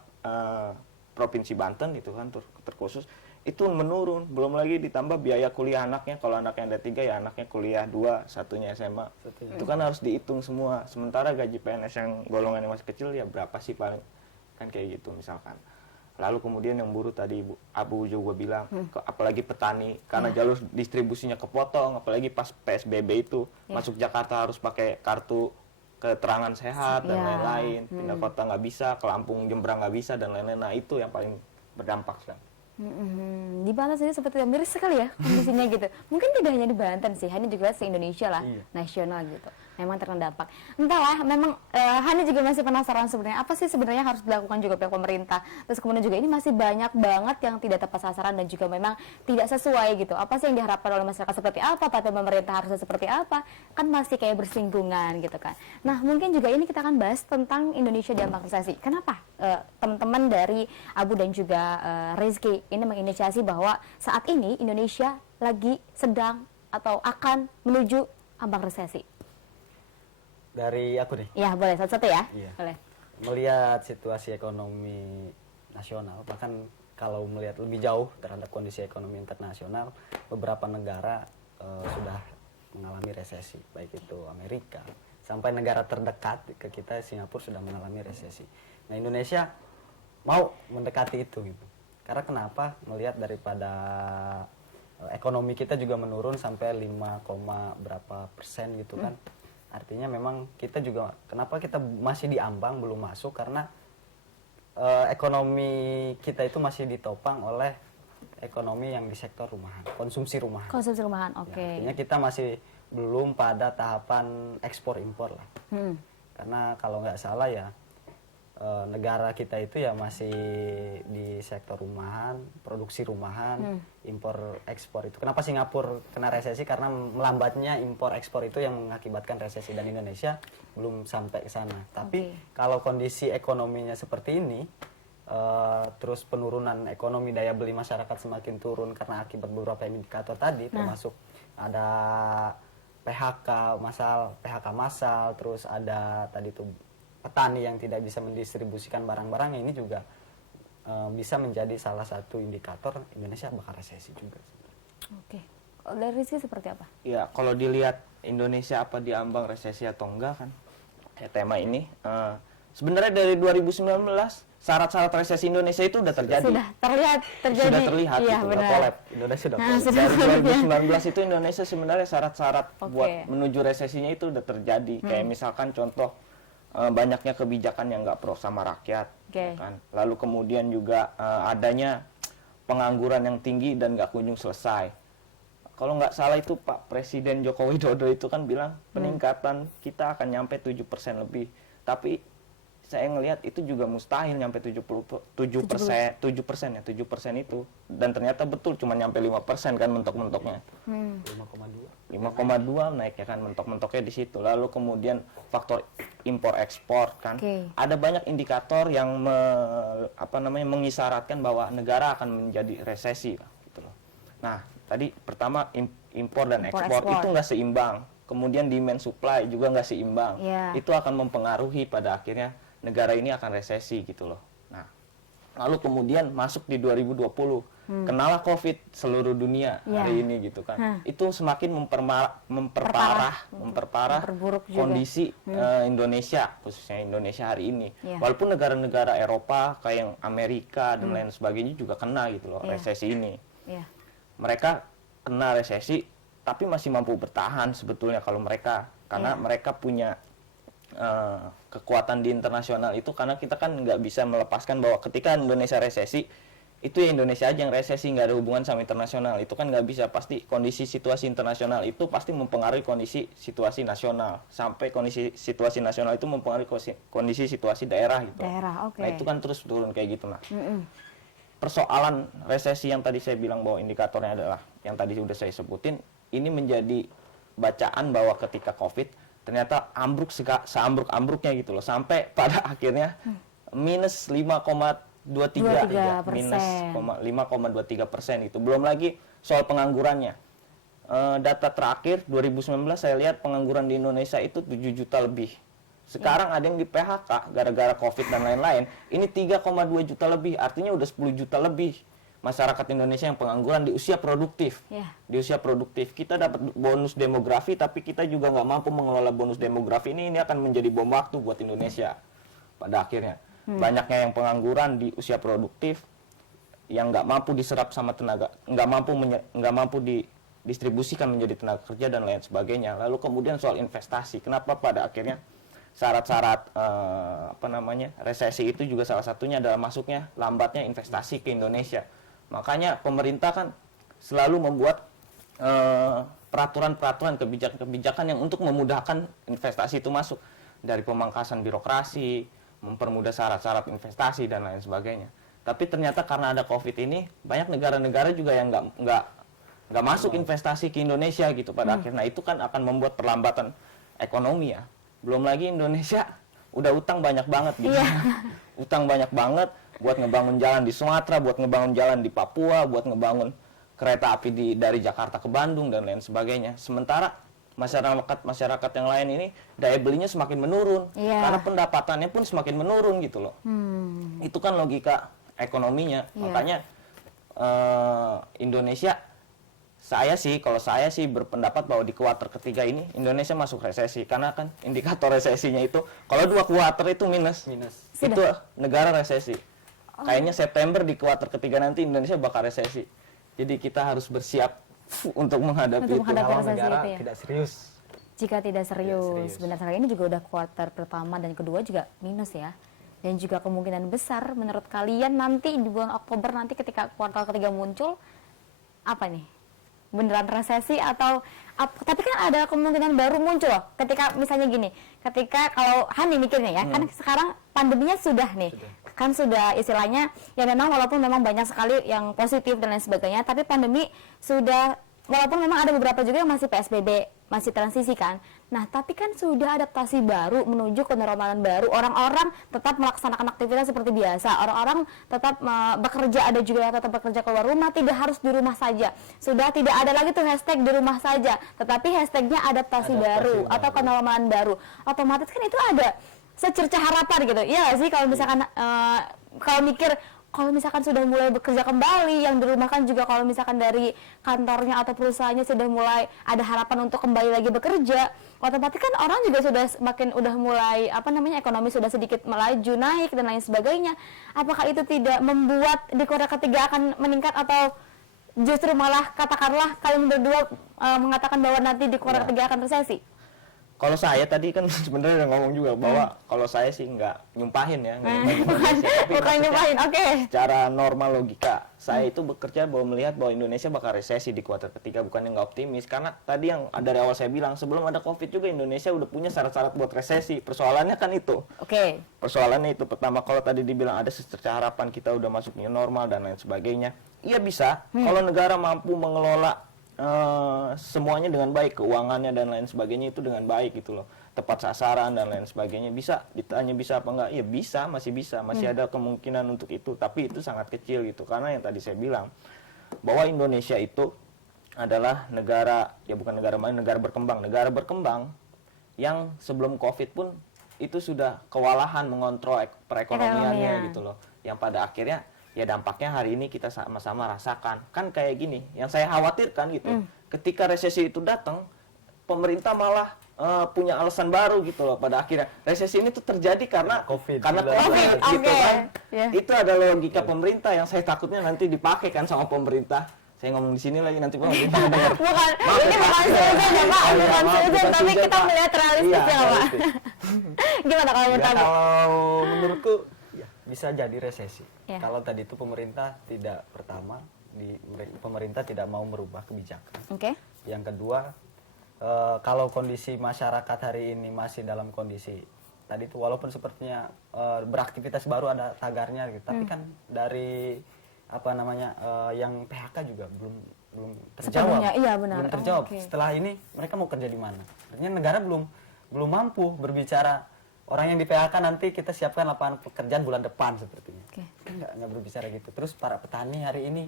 Provinsi Banten itu kan terkhusus itu menurun, belum lagi ditambah biaya kuliah anaknya, kalau anaknya ada 3 ya anaknya kuliah 2, satunya SMA. Itu kan harus dihitung semua, sementara gaji PNS yang golongannya masih kecil ya berapa sih paling kan kayak gitu misalkan. Lalu kemudian yang buruh tadi Abu juga bilang, apalagi petani, karena jalur distribusinya kepotong, apalagi pas PSBB itu, masuk Jakarta harus pakai kartu keterangan sehat dan lain-lain, pindah kota nggak bisa, ke Lampung Jembrang nggak bisa dan lain-lain. Nah itu yang paling berdampak sekarang. Di Banten sendiri seperti miris sekali ya kondisinya gitu. Mungkin tidak hanya di Banten sih, Hani juga se-Indonesia lah, nasional gitu. Memang terkena dampak. Entahlah, memang Hani juga masih penasaran sebenarnya apa sih sebenarnya harus dilakukan juga pihak pemerintah. Terus kemudian juga ini masih banyak banget yang tidak tepat sasaran dan juga memang tidak sesuai gitu. Apa sih yang diharapkan oleh masyarakat seperti apa, tapi pemerintah harusnya seperti apa? Kan masih kayak bersinggungan gitu kan. Nah, mungkin juga ini kita akan bahas tentang Indonesia dampak resesi. Kenapa teman-teman dari Abu dan juga Rizky ini menginisiasi bahwa saat ini Indonesia lagi sedang atau akan menuju ambang resesi? Dari aku nih. Ya, boleh satu-satu ya. Iya. Boleh. Melihat situasi ekonomi nasional, bahkan kalau melihat lebih jauh terhadap kondisi ekonomi internasional, beberapa negara sudah mengalami resesi, baik itu Amerika sampai negara terdekat ke kita, Singapura, sudah mengalami resesi. Nah, Indonesia mau mendekati itu gitu. Karena kenapa? Melihat daripada ekonomi kita juga menurun sampai 5, berapa persen gitu kan. Artinya memang kita juga, kenapa kita masih diambang belum masuk, karena ekonomi kita itu masih ditopang oleh ekonomi yang di sektor rumahan, konsumsi rumahan. Konsumsi rumahan, oke. Ya, artinya kita masih belum pada tahapan ekspor impor lah. Karena kalau nggak salah ya negara kita itu ya masih di sektor rumahan, produksi rumahan, impor ekspor itu. Kenapa Singapura kena resesi? Karena melambatnya impor ekspor itu yang mengakibatkan resesi, dan Indonesia belum sampai ke sana. Tapi kalau kondisi ekonominya seperti ini, terus penurunan ekonomi, daya beli masyarakat semakin turun karena akibat beberapa indikator tadi, termasuk ada PHK massal, terus ada tadi tuh petani yang tidak bisa mendistribusikan barang-barangnya, ini juga bisa menjadi salah satu indikator Indonesia bakal resesi juga. Oke. Dari Rizky seperti apa? Ya, kalau dilihat Indonesia apa diambang resesi atau enggak kan, tema ini sebenarnya dari 2019 syarat-syarat resesi Indonesia itu udah terjadi. Sudah terjadi. Sudah terlihat Iya, gitu. benar. Indonesia sudah Dari 2019 itu Indonesia sebenarnya syarat-syarat buat menuju resesinya itu udah terjadi. Kayak misalkan contoh banyaknya kebijakan yang nggak pro sama rakyat, kan. Lalu kemudian juga adanya pengangguran yang tinggi dan nggak kunjung selesai. Kalau nggak salah itu Pak Presiden Joko Widodo itu kan bilang peningkatan kita akan nyampe 7% lebih. Tapi saya ngelihat itu juga mustahil nyampe 7% itu, dan ternyata betul cuma nyampe 5% kan mentok-mentoknya. 5,2 naik ya kan, mentok-mentoknya di situ. Lalu kemudian faktor impor ekspor kan. Ada banyak indikator yang mengisyaratkan bahwa negara akan menjadi resesi gitu loh. Nah, tadi pertama impor dan ekspor itu nggak seimbang. Kemudian demand supply juga nggak seimbang. Itu akan mempengaruhi pada akhirnya negara ini akan resesi gitu loh. Nah, lalu kemudian masuk di 2020, kenalah COVID seluruh dunia hari ini gitu kan. Itu semakin memperparah kondisi Indonesia, khususnya Indonesia hari ini. Walaupun negara-negara Eropa kayak yang Amerika dan lain sebagainya juga kena gitu loh resesi ini. Mereka kena resesi tapi masih mampu bertahan sebetulnya kalau mereka, karena mereka punya kekuatan di internasional itu, karena kita kan nggak bisa melepaskan bahwa ketika Indonesia resesi itu ya Indonesia aja yang resesi, nggak ada hubungan sama internasional. Itu kan nggak bisa, pasti kondisi situasi internasional itu pasti mempengaruhi kondisi situasi nasional, sampai kondisi situasi nasional itu mempengaruhi kondisi situasi daerah gitu. Nah itu kan terus turun kayak gitu. Nah persoalan resesi yang tadi saya bilang bahwa indikatornya adalah yang tadi sudah saya sebutin, ini menjadi bacaan bahwa ketika COVID ternyata ambruk seambruk-ambruknya gitu loh, sampai pada akhirnya minus 5,23% itu. Belum lagi soal penganggurannya. Data terakhir 2019 saya lihat pengangguran di Indonesia itu 7 juta lebih. Sekarang ada yang di PHK gara-gara COVID dan lain-lain. Ini 3,2 juta lebih, artinya udah 10 juta lebih masyarakat Indonesia yang pengangguran di usia produktif. Di usia produktif kita dapat bonus demografi, tapi kita juga nggak mampu mengelola bonus demografi ini akan menjadi bom waktu buat Indonesia pada akhirnya. banyaknya yang pengangguran di usia produktif, yang nggak mampu diserap sama tenaga, nggak mampu didistribusikan menjadi tenaga kerja dan lain sebagainya. Lalu kemudian soal investasi, kenapa pada akhirnya syarat-syarat resesi itu juga salah satunya adalah masuknya lambatnya investasi ke Indonesia. Makanya pemerintah kan selalu membuat peraturan-peraturan, kebijakan-kebijakan yang untuk memudahkan investasi itu masuk, dari pemangkasan birokrasi, mempermudah syarat-syarat investasi dan lain sebagainya. Tapi ternyata karena ada COVID ini, banyak negara-negara juga yang nggak masuk investasi ke Indonesia gitu pada akhirnya. Itu kan akan membuat perlambatan ekonomi ya. Belum lagi Indonesia udah utang banyak banget gitu. Utang banyak banget buat ngebangun jalan di Sumatera, buat ngebangun jalan di Papua, buat ngebangun kereta api dari Jakarta ke Bandung dan lain sebagainya. Sementara masyarakat yang lain ini daya belinya semakin menurun, karena pendapatannya pun semakin menurun gitu loh. Itu kan logika ekonominya. Makanya Indonesia, kalau saya sih berpendapat bahwa di kuartal ketiga ini Indonesia masuk resesi, karena kan indikator resesinya itu kalau 2 kuartal itu minus. Itu negara resesi. Kayaknya September di kuartal ketiga nanti Indonesia bakal resesi. Jadi kita harus bersiap untuk menghadapi itu. Kalau resesi negara itu ya? tidak serius. Jika tidak serius, benar sekali. Ini juga udah kuartal pertama dan kedua juga minus ya. Dan juga kemungkinan besar menurut kalian nanti di bulan Oktober nanti ketika kuartal ketiga muncul, apa nih? Beneran resesi atau tapi kan ada kemungkinan baru muncul loh. Ketika misalnya gini, ketika kalau Hani mikirnya ya, kan sekarang pandeminya sudah nih. Kan sudah istilahnya ya memang walaupun memang banyak sekali yang positif dan lain sebagainya, tapi pandemi sudah, walaupun memang ada beberapa juga yang masih PSBB, masih transisi kan. Nah, tapi kan sudah adaptasi baru menuju ke normalan baru. Orang-orang tetap melaksanakan aktivitas seperti biasa. Orang-orang tetap bekerja, ada juga yang tetap bekerja keluar rumah, tidak harus di rumah saja. Sudah tidak ada lagi tuh hashtag di rumah saja, tetapi hashtagnya adaptasi baru atau kenormalan baru. Otomatis kan itu ada secerca harapan gitu. Iya nggak sih, kalau misalkan kalau mikir, kalau misalkan sudah mulai bekerja kembali, yang dirumahkan juga kalau misalkan dari kantornya atau perusahaannya sudah mulai ada harapan untuk kembali lagi bekerja, otomatis kan orang juga sudah semakin udah mulai ekonomi sudah sedikit melaju naik dan lain sebagainya. Apakah itu tidak membuat di kuartal ketiga akan meningkat, atau justru malah katakanlah kalian berdua mengatakan bahwa nanti di kuartal ketiga akan resesi? Kalau saya tadi kan sebenarnya udah ngomong juga bahwa kalau saya sih nggak nyumpahin ya, bukan nyumpahin, oke. Secara normal logika saya itu bekerja bahwa melihat bahwa Indonesia bakal resesi di kuartal ketiga, bukan yang nggak optimis, karena tadi yang dari awal saya bilang sebelum ada COVID juga Indonesia udah punya syarat-syarat buat resesi. Persoalannya kan itu. Persoalannya itu pertama, kalau tadi dibilang ada secerca harapan kita udah masuk new normal dan lain sebagainya, iya bisa kalau negara mampu mengelola semuanya dengan baik, keuangannya dan lain sebagainya itu dengan baik gitu loh, tepat sasaran dan lain sebagainya. Bisa ditanya bisa apa enggak, ya bisa, masih ada kemungkinan untuk itu, tapi itu sangat kecil gitu, karena yang tadi saya bilang bahwa Indonesia itu adalah negara, ya bukan negara main, negara berkembang yang sebelum COVID pun itu sudah kewalahan mengontrol perekonomiannya gitu loh, yang pada akhirnya ya dampaknya hari ini kita sama-sama rasakan. Kan kayak gini, yang saya khawatirkan gitu, ketika resesi itu datang, pemerintah malah punya alasan baru gitu loh. Pada akhirnya resesi ini tuh terjadi karena COVID gitu kan. Itu adalah logika pemerintah yang saya takutnya nanti dipakai kan sama pemerintah. Saya ngomong di sini lagi nanti pemerintah dengar. Bukan seujon ya Pak, bukan seujon, tapi kita melihat realistisnya Pak. Gimana kalau menurut kamu? Kalau menurutku bisa jadi resesi. Kalau tadi itu pemerintah pemerintah tidak mau merubah kebijakan. Yang kedua, kalau kondisi masyarakat hari ini masih dalam kondisi tadi itu, walaupun sepertinya beraktivitas baru ada tagarnya gitu, tapi kan dari yang PHK juga belum terjawab. Belum terjawab. Setelah ini mereka mau kerja di mana? Artinya negara belum mampu berbicara. Orang yang di PHK nanti kita siapkan lapangan pekerjaan bulan depan sepertinya. Nggak berbicara gitu. Terus para petani hari ini,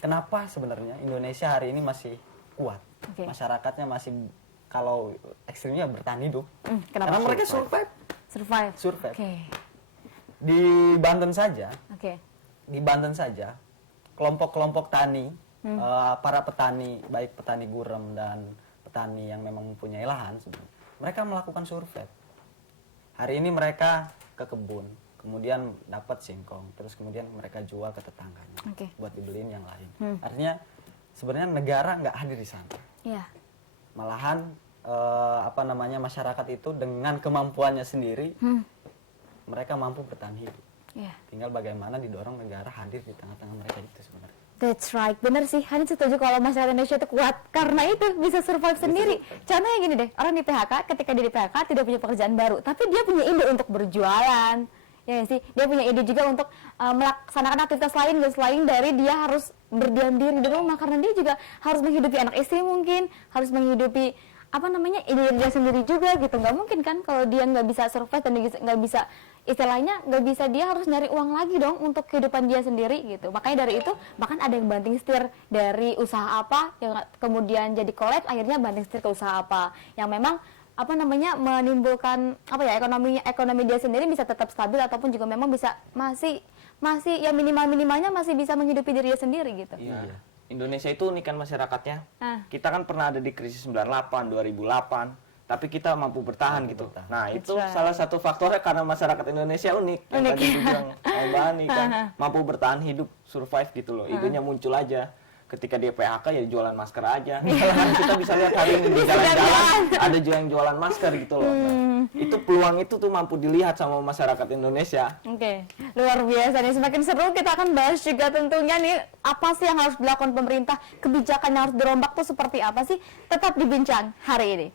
kenapa sebenarnya Indonesia hari ini masih kuat? Masyarakatnya masih, kalau ekstrimnya bertani hidup. Karena mereka survive. Di Banten saja, kelompok-kelompok tani, para petani, baik petani gurem dan petani yang memang mempunyai lahan, mereka melakukan survei. Hari ini mereka ke kebun, kemudian dapat singkong, terus kemudian mereka jual ke tetangganya Oke. buat dibeliin yang lain. Artinya sebenarnya negara nggak hadir di sana. Iya. Malahan masyarakat itu dengan kemampuannya sendiri mereka mampu bertahan hidup. Iya. Tinggal bagaimana didorong negara hadir di tengah-tengah mereka itu sebenarnya. That's right, bener sih. Hani setuju kalau masyarakat Indonesia itu kuat karena itu bisa survive sendiri. Contohnya gini deh, orang di PHK, ketika dia di PHK tidak punya pekerjaan baru, tapi dia punya ide untuk berjualan, ya nggak sih. Dia punya ide juga untuk melaksanakan aktivitas lain selain dari dia harus berdiam diri di rumah, karena dia juga harus menghidupi anak istri mungkin, harus menghidupi ide dia sendiri juga gitu. Nggak mungkin kan kalau dia nggak bisa survive dan nggak bisa, istilahnya nggak bisa, dia harus nyari uang lagi dong untuk kehidupan dia sendiri gitu. Makanya dari itu bahkan ada yang banting setir dari usaha apa yang kemudian jadi collab, akhirnya banting setir ke usaha apa yang memang menimbulkan ekonomi dia sendiri bisa tetap stabil, ataupun juga memang bisa masih ya minimalnya masih bisa menghidupi diri dia sendiri gitu. Iya. Indonesia itu unik kan masyarakatnya. Kita kan pernah ada di krisis 98, 2008. Tapi kita mampu bertahan gitu. Nah, itu salah satu faktornya karena masyarakat Indonesia unik. Yang tadi dibilang Mbak Ani kan, mampu bertahan hidup, survive gitu loh. Idenya muncul aja. Ketika dia PHK ya jualan masker aja. Kan kita bisa lihat hari ini di jalan-jalan ada yang jualan masker gitu loh. Nah, itu peluang itu tuh mampu dilihat sama masyarakat Indonesia. Oke, luar biasa nih. Semakin seru, kita akan bahas juga tentunya nih apa sih yang harus dilakukan pemerintah, kebijakan yang harus dirombak tuh seperti apa sih. Tetap dibincang hari ini.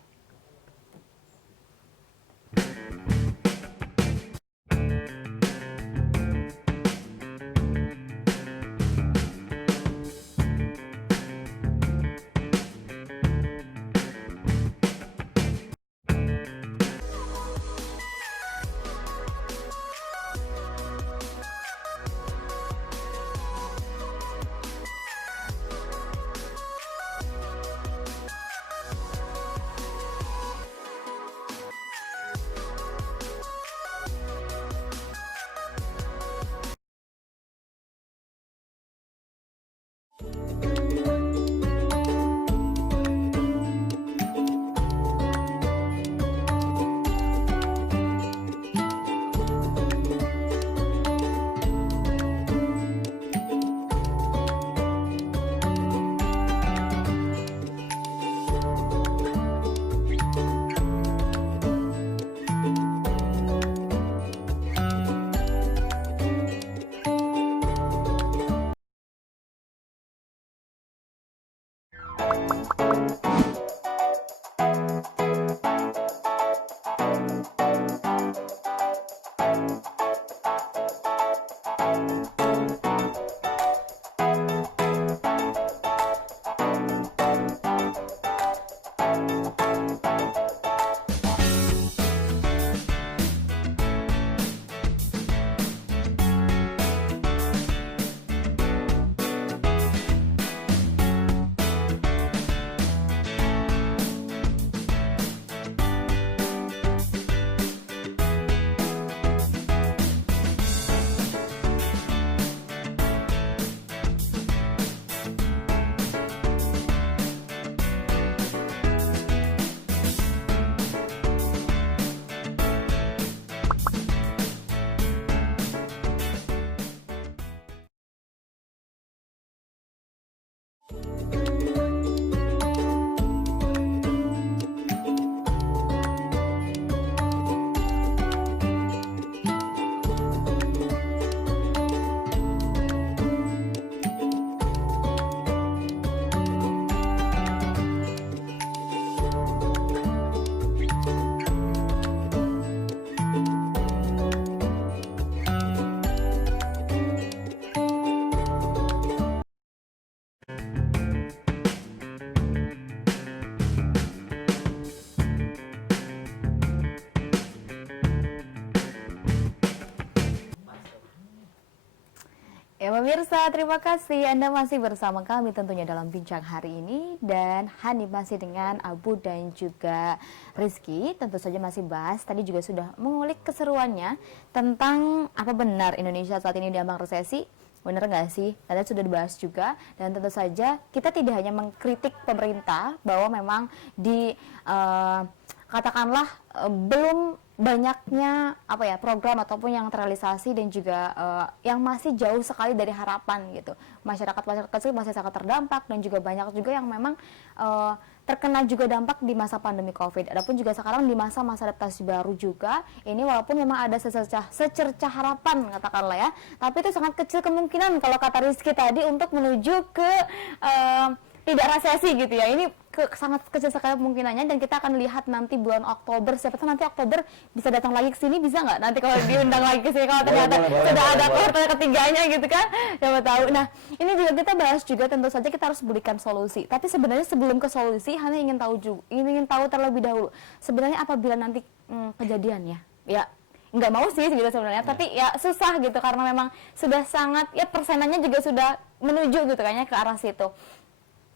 Ya pemirsa, terima kasih Anda masih bersama kami tentunya dalam bincang hari ini. Dan Hani masih dengan Abu dan juga Rizky. Tentu saja masih bahas, tadi juga sudah mengulik keseruannya tentang apa benar Indonesia saat ini diambang resesi. Benar nggak sih? Tadi sudah dibahas juga. Dan tentu saja kita tidak hanya mengkritik pemerintah bahwa memang katakanlah belum banyaknya apa ya program ataupun yang terrealisasi dan juga yang masih jauh sekali dari harapan gitu. Masyarakat kecil masih sangat terdampak dan juga banyak juga yang memang terkena juga dampak di masa pandemi Covid. Adapun juga sekarang di masa-masa adaptasi baru juga, ini walaupun memang ada secercah harapan katakanlah ya, tapi itu sangat kecil kemungkinan kalau kata Rizky tadi untuk menuju ke tidak resesi gitu ya. Ini sangat kecil sekali kemungkinannya dan kita akan lihat nanti bulan Oktober. Siapa tahu nanti Oktober bisa datang lagi ke sini, bisa nggak? Nanti kalau diundang lagi ke sini kalau ternyata sudah ada kuartal ketiganya gitu kan. Siapa tahu. Nah, ini juga kita bahas juga tentu saja kita harus berikan solusi. Tapi sebenarnya sebelum ke solusi, hanya ingin tahu terlebih dahulu. Sebenarnya apabila nanti kejadian ya nggak mau sih gitu sebenarnya, tapi ya susah gitu karena memang sudah sangat ya persenannya juga sudah menuju gitu kayaknya ke arah situ.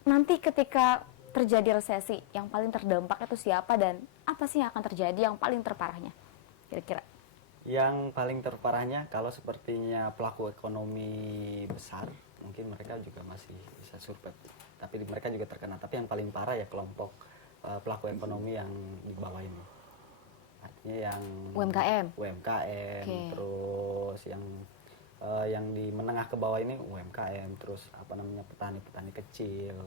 Nanti ketika terjadi resesi, yang paling terdampak itu siapa dan apa sih yang akan terjadi yang paling terparahnya kira-kira? Yang paling terparahnya kalau sepertinya pelaku ekonomi besar, mungkin mereka juga masih bisa survive, tapi mereka juga terkena. Tapi yang paling parah ya kelompok pelaku ekonomi yang di bawah ini, artinya yang UMKM, okay. Terus yang di menengah ke bawah ini UMKM, terus apa namanya petani kecil,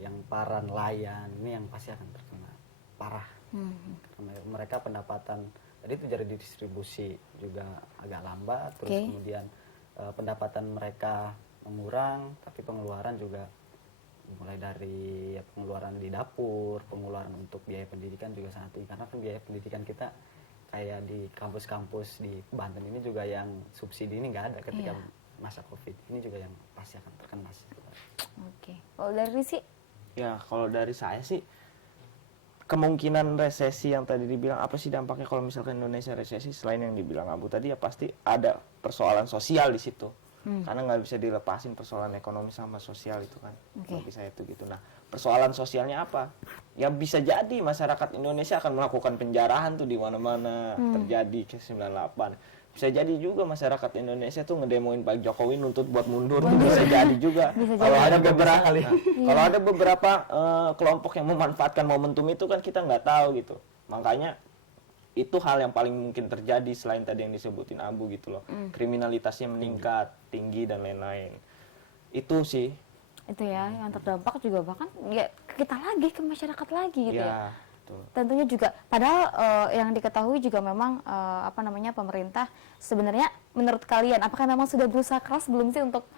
yang para nelayan, ini yang pasti akan terkena parah. Karena mereka pendapatan tadi itu dari distribusi juga agak lambat, terus kemudian pendapatan mereka mengurang, tapi pengeluaran juga mulai dari pengeluaran di dapur, pengeluaran untuk biaya pendidikan juga sangat tinggi, karena kan biaya pendidikan kita kayak di kampus-kampus di Banten ini juga yang subsidi ini nggak ada ketika masa Covid, ini juga yang pasti akan terkena. Oke. Kalau dari sih? Ya, kalau dari saya sih kemungkinan resesi yang tadi dibilang apa sih dampaknya kalau misalkan Indonesia resesi, selain yang dibilang Abu tadi ya pasti ada persoalan sosial di situ. Karena nggak bisa dilepasin persoalan ekonomi sama sosial itu kan. Bagi saya itu gitu. Nah, persoalan sosialnya apa? Ya bisa jadi masyarakat Indonesia akan melakukan penjarahan tuh di mana-mana terjadi ke 98. Bisa jadi juga masyarakat Indonesia tuh ngedemoin Pak Jokowi nuntut buat mundur. Bisa jadi juga. Kalau ada beberapa kelompok yang memanfaatkan momentum itu kan kita nggak tahu gitu. Makanya itu hal yang paling mungkin terjadi selain tadi yang disebutin Abu gitu loh. Kriminalitasnya meningkat tinggi dan lain-lain. Itu sih. Itu ya yang terdampak juga bahkan ya kita lagi ke masyarakat lagi gitu ya. Betul. Tentunya juga padahal yang diketahui juga memang pemerintah sebenarnya menurut kalian apakah memang sudah berusaha keras belum sih untuk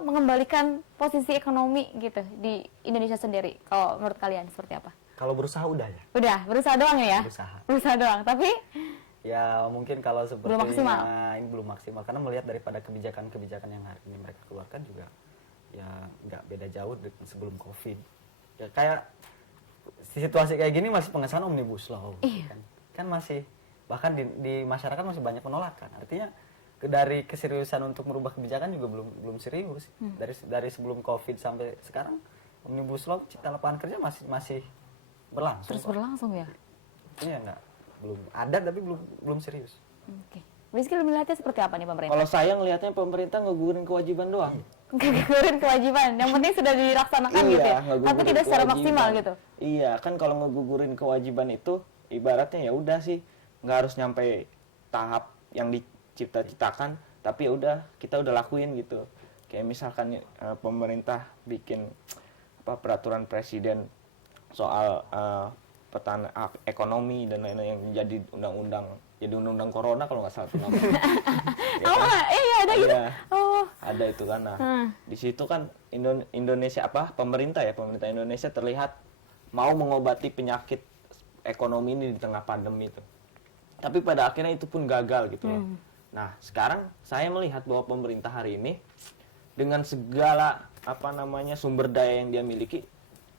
mengembalikan posisi ekonomi gitu di Indonesia sendiri? Kalau menurut kalian seperti apa? Kalau berusaha udah ya. Udah, berusaha doang ya? Berusaha doang, tapi ya mungkin kalau sepertinya belum maksimal. Ini belum maksimal karena melihat daripada kebijakan-kebijakan yang hari ini mereka keluarkan juga ya nggak beda jauh dengan sebelum Covid. Ya kayak situasi kayak gini masih pengesahan Omnibus Law kan masih bahkan di masyarakat masih banyak penolakan. Artinya dari keseriusan untuk merubah kebijakan juga belum serius. Dari sebelum Covid sampai sekarang Omnibus Law cipta lapangan kerja masih berlangsung. Terus berlangsung ya? Iya belum ada tapi belum serius. Oke. Rizky lebih melihatnya seperti apa nih pemerintah? Kalau saya ngelihatnya pemerintah ngegugurin kewajiban doang. Ngegugurin kewajiban, yang penting sudah dilaksanakan gitu ya, tapi tidak secara maksimal gitu. Iya, kan kalau ngegugurin kewajiban itu ibaratnya ya udah sih, nggak harus nyampe tahap yang dicipta-ciptakan, tapi ya udah kita udah lakuin gitu. Kayak misalkan pemerintah bikin peraturan presiden soal ekonomi dan lain-lain yang jadi undang-undang corona kalau nggak salah itu namanya. Iya ada gitu. Ada itu kan. Nah, di situ kan Indonesia pemerintah Indonesia terlihat mau mengobati penyakit ekonomi ini di tengah pandemi itu. Tapi pada akhirnya itu pun gagal gitu loh. Nah, sekarang saya melihat bahwa pemerintah hari ini dengan segala sumber daya yang dia miliki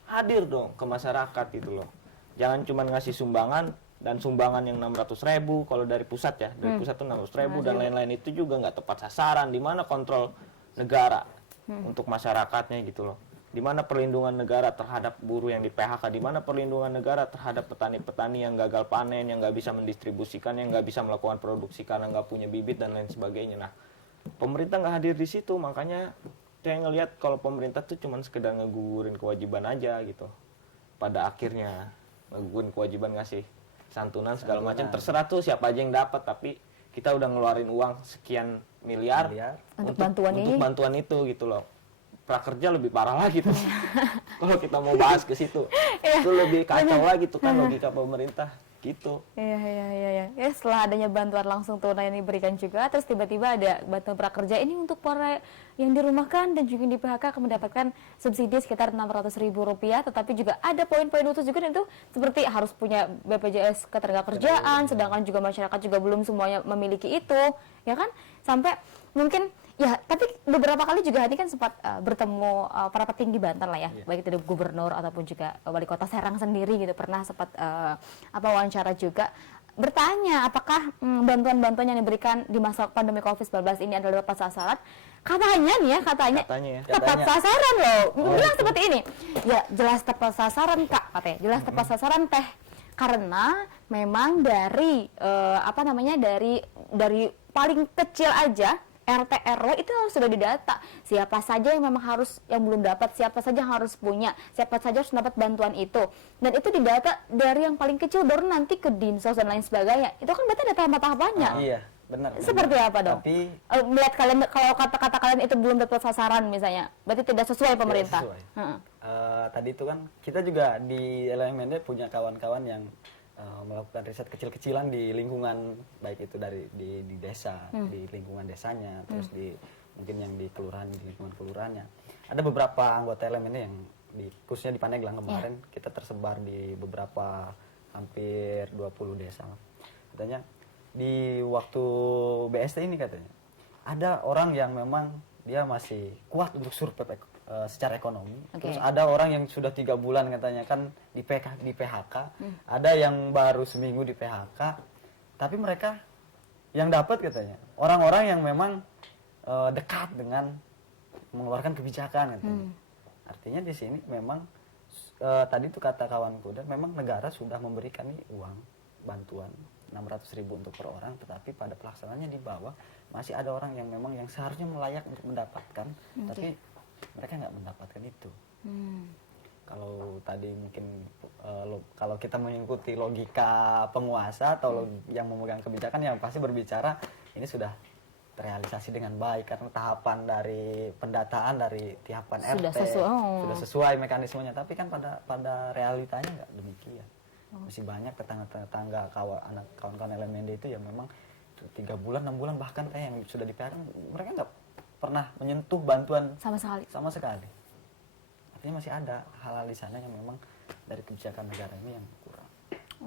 hadir dong ke masyarakat gitu loh. Jangan cuma ngasih sumbangan dan sumbangan yang 600.000 kalau dari pusat ya, dari pusat tuh 600.000 dan lain-lain itu juga nggak tepat sasaran. Di mana kontrol negara untuk masyarakatnya gitu loh? Di mana perlindungan negara terhadap buruh yang di PHK? Di mana perlindungan negara terhadap petani-petani yang gagal panen, yang nggak bisa mendistribusikan, yang nggak bisa melakukan produksi karena nggak punya bibit dan lain sebagainya. Nah, pemerintah nggak hadir di situ, makanya saya ngelihat kalau pemerintah tuh cuma sekedar ngegugurin kewajiban aja gitu. Pada akhirnya ngegugurin kewajiban ngasih santunan segala macam, terserah tuh siapa aja yang dapat, tapi kita udah ngeluarin uang sekian miliar Untuk bantuan ini. untuk bantuan itu gitu loh. Prakerja lebih parah lagi tuh. Kalau kita mau bahas ke situ, itu lebih kacau lagi tuh kan logika pemerintah gitu. Iya. Ya, setelah adanya bantuan langsung tunai yang diberikan juga, terus tiba-tiba ada bantuan prakerja ini untuk para yang dirumahkan dan juga yang di PHK akan mendapatkan subsidi sekitar Rp600.000, tetapi juga ada poin-poin khusus juga, dan itu seperti harus punya BPJS ketenagakerjaan, sedangkan juga masyarakat juga belum semuanya memiliki itu, ya kan? Sampai mungkin ya, tapi beberapa kali juga Hani kan sempat bertemu para petinggi Banten lah ya, baik itu gubernur ataupun juga wali kota Serang sendiri gitu, pernah sempat wawancara juga bertanya apakah bantuan-bantuan yang diberikan di masa pandemi COVID-19 ini adalah tepat sasaran. Katanya nih ya, katanya tepat sasaran loh. Bilang seperti ini. Ya, jelas tepat sasaran Kak, katanya. Jelas tepat sasaran Teh. Karena memang dari dari paling kecil aja RT RW itu sudah didata siapa saja yang memang harus, yang belum dapat, siapa saja yang harus punya, siapa saja harus dapat bantuan itu, dan itu didata dari yang paling kecil baru nanti ke dinsos dan lain sebagainya. Itu kan berarti ada tahapan-tahapannya. Iya, benar. Seperti apa dong? Tapi melihat kalian, kalau kata-kata kalian itu belum dapat sasaran misalnya, berarti tidak sesuai pemerintah. Tidak sesuai. Tadi itu kan kita juga di LMND punya kawan-kawan yang melakukan riset kecil-kecilan di lingkungan, baik itu di desa, di lingkungan desanya, terus mungkin yang di kelurahan, di lingkungan kelurahannya. Ada beberapa anggota LMND yang khususnya di Pandeglang kemarin kita tersebar di beberapa, hampir 20 desa. Katanya di waktu BST ini katanya ada orang yang memang dia masih kuat untuk survive secara ekonomi. Terus ada orang yang sudah 3 bulan katanya kan di PHK, ada yang baru seminggu di PHK, tapi mereka yang dapat katanya orang-orang yang memang dekat dengan mengeluarkan kebijakan katanya. Artinya di sini memang tadi tuh kata kawanku, dan memang negara sudah memberikan nih uang bantuan 600.000 untuk per orang, tetapi pada pelaksanaannya di bawah masih ada orang yang memang yang seharusnya layak untuk mendapatkan, tapi mereka nggak mendapatkan itu. Kalau tadi mungkin kalau kita mengikuti logika penguasa atau yang memegang kebijakan, yang pasti berbicara ini sudah terrealisasi dengan baik karena tahapan dari pendataan dari tahapan RT sudah sesuai mekanismenya. Tapi kan pada realitanya nggak demikian. Masih banyak tetangga kawan-kawan LMND itu yang memang 3 bulan, 6 bulan bahkan yang sudah di PHK, mereka nggak pernah menyentuh bantuan sama sekali. Artinya masih ada hal-hal di sana yang memang dari kebijakan negara ini yang kurang.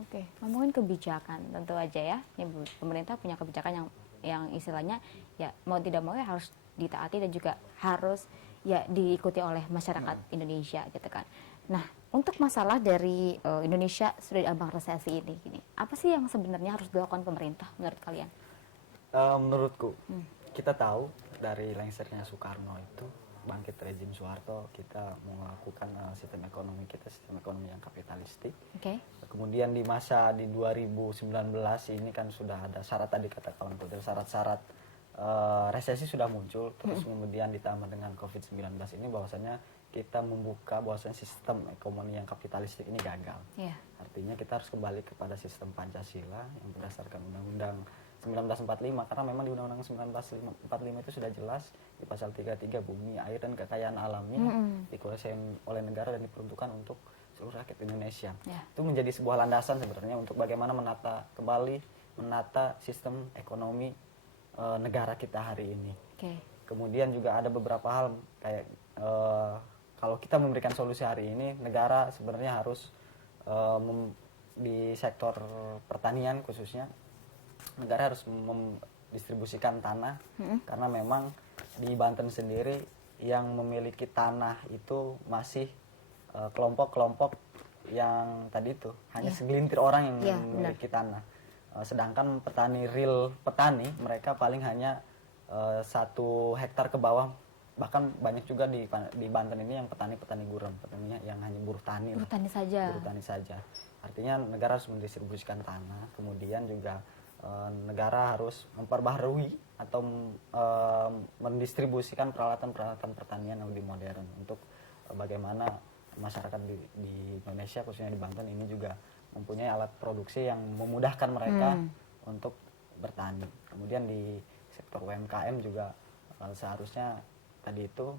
Oke, ngomongin kebijakan, tentu aja ya, ini pemerintah punya kebijakan yang istilahnya ya mau tidak mau ya harus ditaati dan juga harus ya diikuti oleh masyarakat Indonesia gitu kan. Nah, untuk masalah dari Indonesia sudah diambang resesi ini, apa sih yang sebenarnya harus dilakukan pemerintah menurut kalian? Menurutku, kita tahu dari lengsernya Soekarno itu, bangkit rezim Soeharto, kita melakukan sistem ekonomi kita, sistem ekonomi yang kapitalistik. Kemudian di masa di 2019 ini kan sudah ada syarat, tadi kata kawan Putri, syarat-syarat resesi sudah muncul, terus kemudian ditambah dengan COVID-19 ini bahwasanya kita membuka bahwasanya sistem ekonomi yang kapitalistik ini gagal. Artinya kita harus kembali kepada sistem Pancasila yang berdasarkan Undang-Undang 1945, karena memang di Undang-Undang 1945 itu sudah jelas di pasal 33 bumi, air dan kekayaan alamnya dikuasai oleh negara dan diperuntukkan untuk seluruh rakyat Indonesia. Itu menjadi sebuah landasan sebenarnya untuk bagaimana menata sistem ekonomi negara kita hari ini. Kemudian juga ada beberapa hal kayak kalau kita memberikan solusi hari ini, negara sebenarnya harus di sektor pertanian khususnya, negara harus mendistribusikan tanah, karena memang di Banten sendiri yang memiliki tanah itu masih kelompok-kelompok yang tadi itu hanya segelintir orang yang memiliki tanah, sedangkan real petani mereka paling hanya 1 hektar ke bawah. Bahkan banyak juga di Banten ini yang petani gurem, petaninya yang hanya buruh tani saja. Artinya negara harus mendistribusikan tanah, kemudian juga negara harus memperbaharui atau mendistribusikan peralatan-peralatan pertanian yang lebih modern untuk bagaimana masyarakat di Indonesia khususnya di Banten ini juga mempunyai alat produksi yang memudahkan mereka untuk bertani. Kemudian di sektor UMKM juga seharusnya tadi itu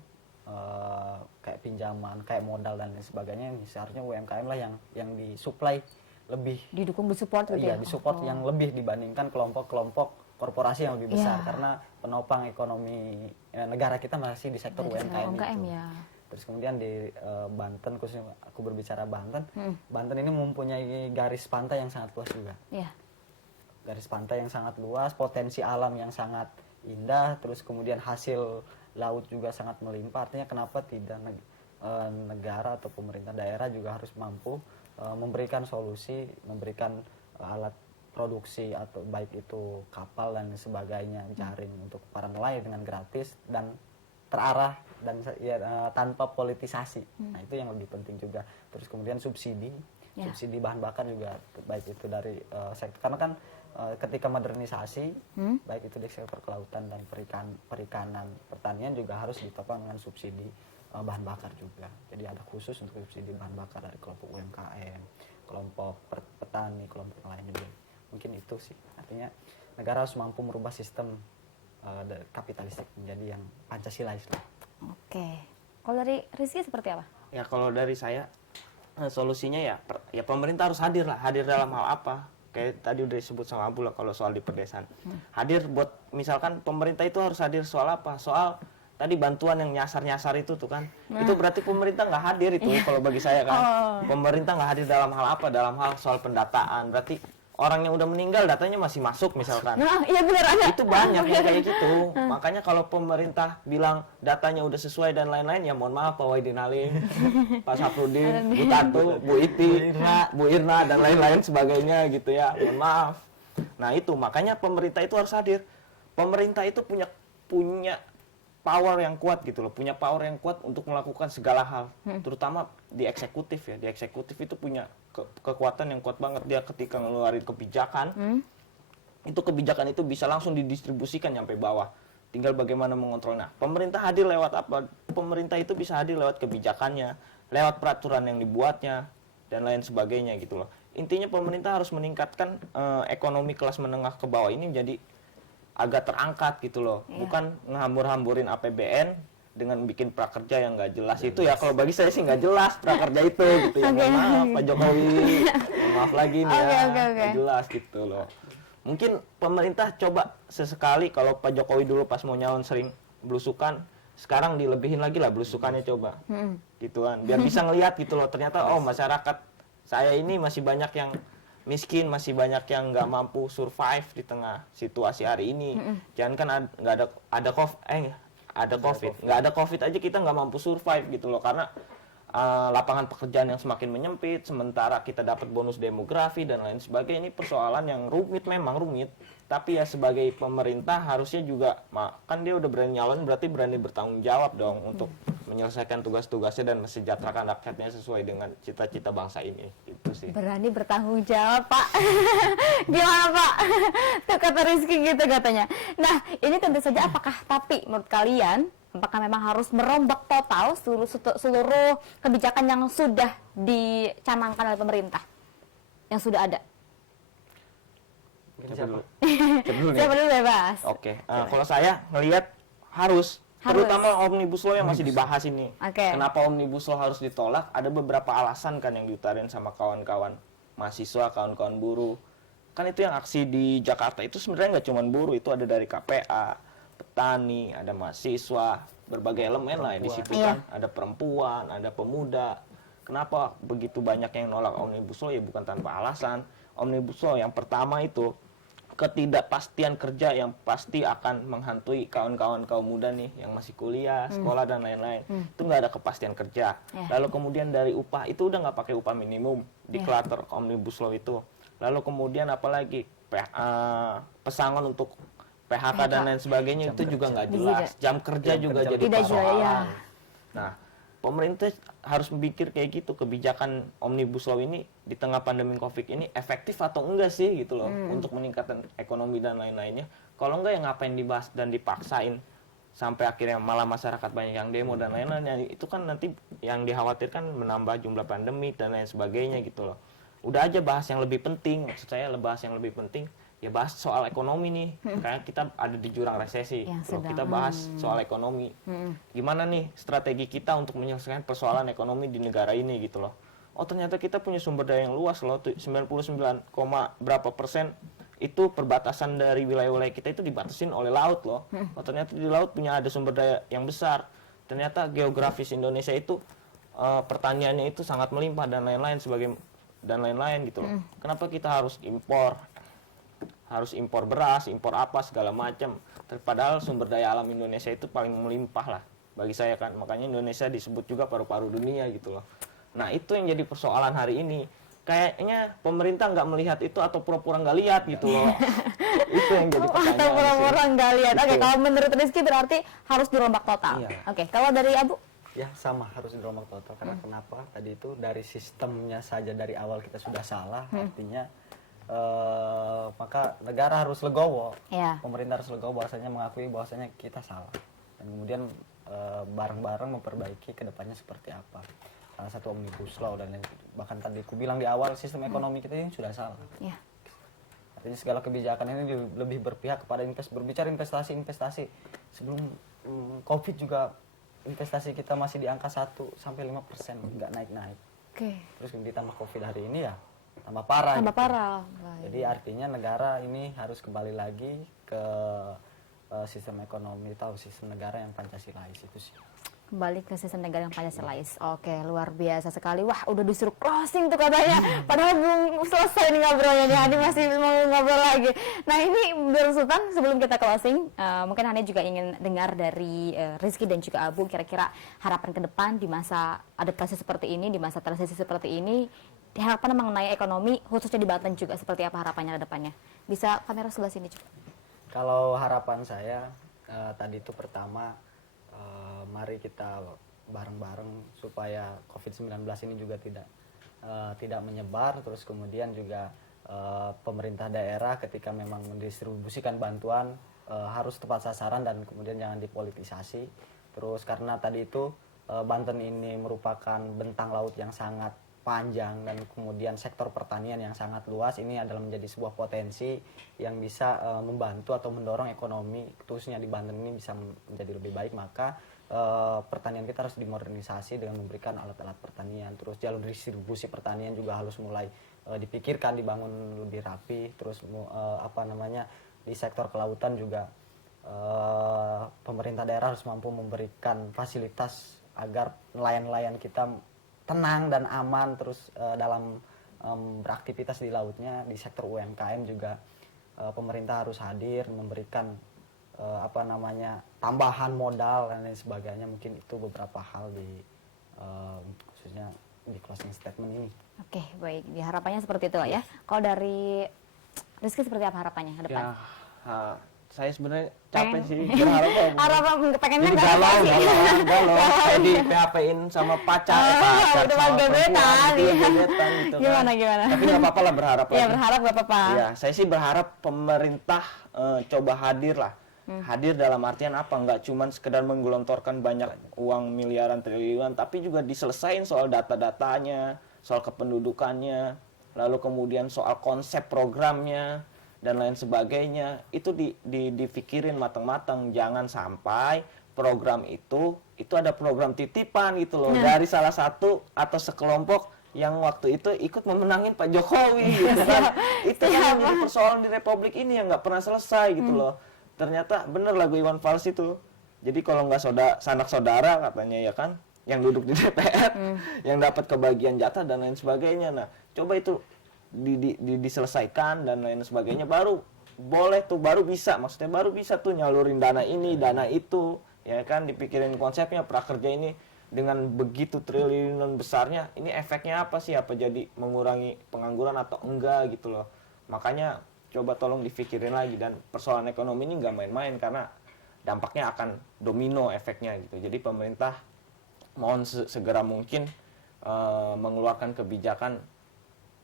kayak pinjaman, kayak modal dan lain sebagainya, seharusnya UMKM lah yang disuplai lebih, Didukung, disupport gitu iya, ya? disupport yang lebih dibandingkan kelompok-kelompok korporasi yang lebih besar, karena penopang ekonomi negara kita masih di sektor UMKM itu. Ya. Terus kemudian di Banten, khususnya aku berbicara Banten, Banten ini mempunyai garis pantai yang sangat luas juga. Iya. Garis pantai yang sangat luas, potensi alam yang sangat indah, terus kemudian hasil laut juga sangat melimpah. Artinya kenapa tidak negara atau pemerintah daerah juga harus mampu memberikan solusi, memberikan alat produksi atau baik itu kapal dan sebagainya, jaring untuk para nelayan dengan gratis dan terarah dan tanpa politisasi. Nah, itu yang lebih penting juga. Terus kemudian subsidi bahan bakar juga baik itu dari sektor, karena kan ketika modernisasi baik itu di sektor kelautan dan perikanan, pertanian juga harus ditopang dengan subsidi bahan bakar juga. Jadi ada khusus untuk subsidi bahan bakar dari kelompok UMKM, kelompok petani, kelompok lain juga. Mungkin itu sih. Artinya negara harus mampu merubah sistem kapitalistik menjadi yang Pancasilais lah. Oke. Kalau dari Rizky seperti apa? Ya kalau dari saya solusinya ya pemerintah harus hadir dalam hal apa? Kayak tadi udah disebut sama Abu lah kalau soal di pedesaan. Hadir buat misalkan pemerintah itu harus hadir soal apa? Soal tadi bantuan yang nyasar-nyasar itu tuh kan. Itu berarti pemerintah nggak hadir itu kalau bagi saya kan. Pemerintah nggak hadir dalam hal apa? Dalam hal soal pendataan. Berarti orang yang udah meninggal datanya masih masuk misalkan. Nah, iya benar ada. Itu banyak yang kayak gitu. Makanya kalau pemerintah bilang datanya udah sesuai dan lain-lain, ya mohon maaf Pak Wahidin Halim, Pak Safrudin, Bu Tatu, Bu Iti, Bu Irna dan lain-lain sebagainya gitu ya. Mohon maaf. Nah, itu makanya pemerintah itu harus hadir. Pemerintah itu punya power yang kuat gitu loh, punya power yang kuat untuk melakukan segala hal, terutama di eksekutif ya. Di eksekutif itu punya kekuatan yang kuat banget. Dia ketika ngeluarin kebijakan, itu kebijakan itu bisa langsung didistribusikan sampai bawah. Tinggal bagaimana mengontrolnya. Pemerintah hadir lewat apa? Pemerintah itu bisa hadir lewat kebijakannya, lewat peraturan yang dibuatnya, dan lain sebagainya gitu loh. Intinya pemerintah harus meningkatkan ekonomi kelas menengah ke bawah ini menjadi agak terangkat gitu loh, bukan ngehambur-hamburin APBN dengan bikin prakerja yang nggak jelas. Itu ya kalau bagi saya sih nggak jelas prakerja itu gitu ya. Mohon maaf Pak Jokowi, maaf lagi nih nggak jelas gitu loh. Mungkin pemerintah coba sesekali, kalau Pak Jokowi dulu pas mau nyalon sering belusukan, sekarang dilebihin lagi lah belusukannya coba, gitu kan, biar bisa ngelihat gitu loh, ternyata oh masyarakat saya ini masih banyak yang miskin, masih banyak yang nggak mampu survive di tengah situasi hari ini. Jangan kan nggak ada COVID, nggak ada COVID aja kita nggak mampu survive gitu loh, karena lapangan pekerjaan yang semakin menyempit, sementara kita dapat bonus demografi dan lain sebagainya. Ini persoalan yang rumit, memang rumit. Tapi ya sebagai pemerintah harusnya juga, kan dia udah berani nyalon, berarti berani bertanggung jawab dong untuk menyelesaikan tugas-tugasnya dan mesejahterakan rakyatnya sesuai dengan cita-cita bangsa ini. Itu sih. Berani bertanggung jawab, Pak. Gimana, Pak? Tuh kata Rizky gitu katanya. Nah, ini tentu saja tapi menurut kalian, apakah memang harus merombak total seluruh kebijakan yang sudah dicanangkan oleh pemerintah? Yang sudah ada? Siapa Siapa dulu bebas? Oke, kalau saya ngelihat harus. Terutama Omnibus Law yang masih dibahas ini. Kenapa Omnibus Law harus ditolak? Ada beberapa alasan kan yang diutarain sama kawan-kawan mahasiswa, kawan-kawan buruh. Kan itu yang aksi di Jakarta itu sebenarnya nggak cuma buruh, itu ada dari KPA, petani, ada mahasiswa, berbagai elemen lah di situ kan. Ada perempuan, ada pemuda. Kenapa begitu banyak yang nolak Omnibus Law? Ya bukan tanpa alasan. Omnibus Law yang pertama itu ketidakpastian kerja yang pasti akan menghantui kawan-kawan kaum muda nih yang masih kuliah, sekolah dan lain-lain. Itu nggak ada kepastian kerja. Lalu kemudian dari upah itu udah nggak pakai upah minimum di klater Omnibus Law itu. Lalu kemudian apalagi pesangon untuk PHK dan lain sebagainya itu juga nggak jelas. Jam kerja juga jadi persoalan. Nah, pemerintah harus mikir kayak gitu, kebijakan Omnibus Law ini di tengah pandemi Covid ini efektif atau enggak sih gitu loh untuk meningkatkan ekonomi dan lain-lainnya. Kalau enggak ya ngapain dibahas dan dipaksain sampai akhirnya malah masyarakat banyak yang demo dan lain-lain. Itu kan nanti yang dikhawatirkan menambah jumlah pandemi dan lain sebagainya gitu loh. udah aja bahas yang lebih penting. Maksud saya bahas yang lebih penting, ya bahas soal ekonomi nih, karena kita ada di jurang resesi. Kalau kita bahas soal ekonomi, gimana nih strategi kita untuk menyelesaikan persoalan ekonomi di negara ini gitu loh. Oh ternyata kita punya sumber daya yang luas loh, 99, berapa persen itu perbatasan dari wilayah-wilayah kita itu dibatasin oleh laut loh. Oh ternyata di laut punya ada sumber daya yang besar. Ternyata geografis Indonesia itu pertaniannya itu sangat melimpah dan lain-lain gitu loh. Kenapa kita harus impor beras, impor apa segala macam. Padahal sumber daya alam Indonesia itu paling melimpah lah bagi saya kan. Makanya Indonesia disebut juga paru-paru dunia gitu loh. Nah itu yang jadi persoalan hari ini. Kayaknya pemerintah nggak melihat itu atau pura-pura nggak lihat gitu loh. Itu yang jadi pertanyaan. Atau pura-pura nggak lihat. Oke, Gitu. kalau menurut Rizky berarti harus dirombak total. Iya. Oke, kalau dari Abu? Ya sama, harus dirombak total. Karena kenapa? Tadi itu dari sistemnya saja dari awal kita sudah salah, artinya maka negara harus legowo, Ya. pemerintah harus legowo bahwasanya mengakui bahwasanya kita salah, dan kemudian bareng-bareng memperbaiki kedepannya seperti apa. Salah satu omnibus law dan bahkan tadi aku bilang di awal sistem ekonomi kita ini sudah salah. Ya. Artinya segala kebijakan ini lebih berpihak kepada berbicara investasi. Sebelum COVID juga investasi kita masih di angka 1-5%, nggak naik-naik. Oke. Terus ditambah COVID hari ini ya tambah parah. Tambah gitu. parah. Baik. Jadi artinya negara ini harus kembali lagi ke sistem ekonomi atau sistem negara yang Pancasilais itu sih. Kembali ke sistem negara yang Pancasilais. Oke, luar biasa sekali. Wah, udah disuruh closing tuh katanya. Padahal belum selesai nih ngobrolnya nih. Hani masih mau ngobrol lagi. Nah ini Bro Sultan, sebelum kita closing, mungkin Hani juga ingin dengar dari Rizky dan juga Abu, kira-kira harapan ke depan di masa adaptasi seperti ini, di masa transisi seperti ini, harapan mengenai ekonomi, khususnya di Banten juga, seperti apa harapannya ke depannya? Bisa kamera sebelah sini coba. Kalau harapan saya tadi itu pertama, mari kita bareng-bareng supaya COVID-19 ini juga tidak menyebar. Terus kemudian juga pemerintah daerah ketika memang mendistribusikan bantuan harus tepat sasaran dan kemudian jangan dipolitisasi. Terus karena tadi itu Banten ini merupakan bentang laut yang sangat panjang dan kemudian sektor pertanian yang sangat luas, ini adalah menjadi sebuah potensi yang bisa membantu atau mendorong ekonomi khususnya di Banten ini bisa menjadi lebih baik. Maka pertanian kita harus dimodernisasi dengan memberikan alat-alat pertanian. Terus jalur distribusi pertanian juga harus mulai dipikirkan, dibangun lebih rapi. Terus di sektor kelautan juga pemerintah daerah harus mampu memberikan fasilitas agar nelayan-nelayan kita tenang dan aman terus dalam beraktivitas di lautnya. Di sektor UMKM juga pemerintah harus hadir memberikan tambahan modal dan lain sebagainya. Mungkin itu beberapa hal di khususnya di closing statement ini. Oke, baik. Di harapannya seperti itu lah ya. Kalau dari Rizky seperti apa harapannya ke depan? Ya, saya sebenarnya capek sih berharap Harapan pengennya nggak galau, apa sih? kayak di PHP-in sama pacar, udah sama gebetan, perempuan, iya. gebetan gitu kan. Gimana? Tapi nggak apa-apa lah berharap Ya lagi. berharap gak apa-apa. Ya, saya sih berharap pemerintah coba hadir lah. Hadir dalam artian apa? Nggak cuma sekedar menggelontorkan banyak uang miliaran triliunan, tapi juga diselesain soal data-datanya, soal kependudukannya, lalu kemudian soal konsep programnya dan lain sebagainya. Itu dipikirin matang-matang. Jangan sampai program itu ada program titipan gitu loh dari salah satu atau sekelompok yang waktu itu ikut memenangin Pak Jokowi gitu kan. Itu yang menjadi persoalan di Republik ini yang nggak pernah selesai gitu loh. Ternyata bener lagu Iwan Fals itu. Jadi kalau nggak sanak saudara katanya ya kan, yang duduk di DPR, yang dapat kebagian jatah dan lain sebagainya. Nah, coba itu diselesaikan dan lain sebagainya, baru boleh tuh, baru bisa tuh nyalurin dana ini, dana itu, ya kan, dipikirin konsepnya prakerja ini dengan begitu triliunan besarnya, ini efeknya apa sih? Apa jadi mengurangi pengangguran atau enggak gitu loh. Makanya coba tolong dipikirin lagi, dan persoalan ekonomi ini nggak main-main karena dampaknya akan domino efeknya gitu. Jadi pemerintah mohon segera mungkin mengeluarkan kebijakan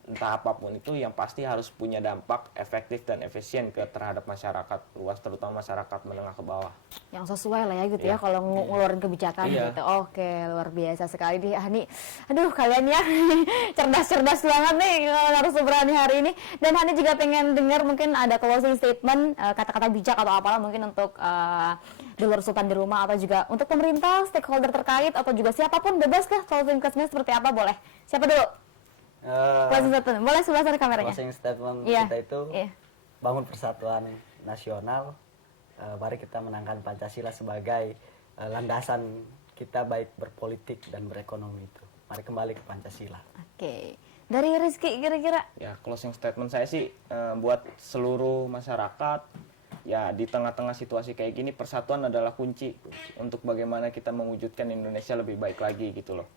entah apapun itu yang pasti harus punya dampak efektif dan efisien terhadap masyarakat luas, terutama masyarakat menengah ke bawah. Yang sesuai lah ya gitu ya Iya. kalau ngeluarin kebijakan Iya. gitu. Oke, luar biasa sekali nih Hani. Aduh, kalian ya cerdas-cerdas banget nih narasumber Hani hari ini. Dan Hani juga pengen dengar mungkin ada closing statement, kata-kata bijak atau apalah mungkin untuk Dulur Sultan di rumah atau juga untuk pemerintah, stakeholder terkait atau juga siapapun bebas lah closing statement seperti apa boleh. Siapa dulu? Closing statement. Boleh sebelah sana kameranya. Closing statement Iya. kita itu Iya. bangun persatuan nasional, mari kita menangkan Pancasila sebagai landasan kita baik berpolitik dan berekonomi itu. Mari kembali ke Pancasila. Oke. Dari Rizky kira-kira Ya, closing statement saya sih buat seluruh masyarakat, ya di tengah-tengah situasi kayak gini persatuan adalah kunci untuk bagaimana kita mewujudkan Indonesia lebih baik lagi gitu loh.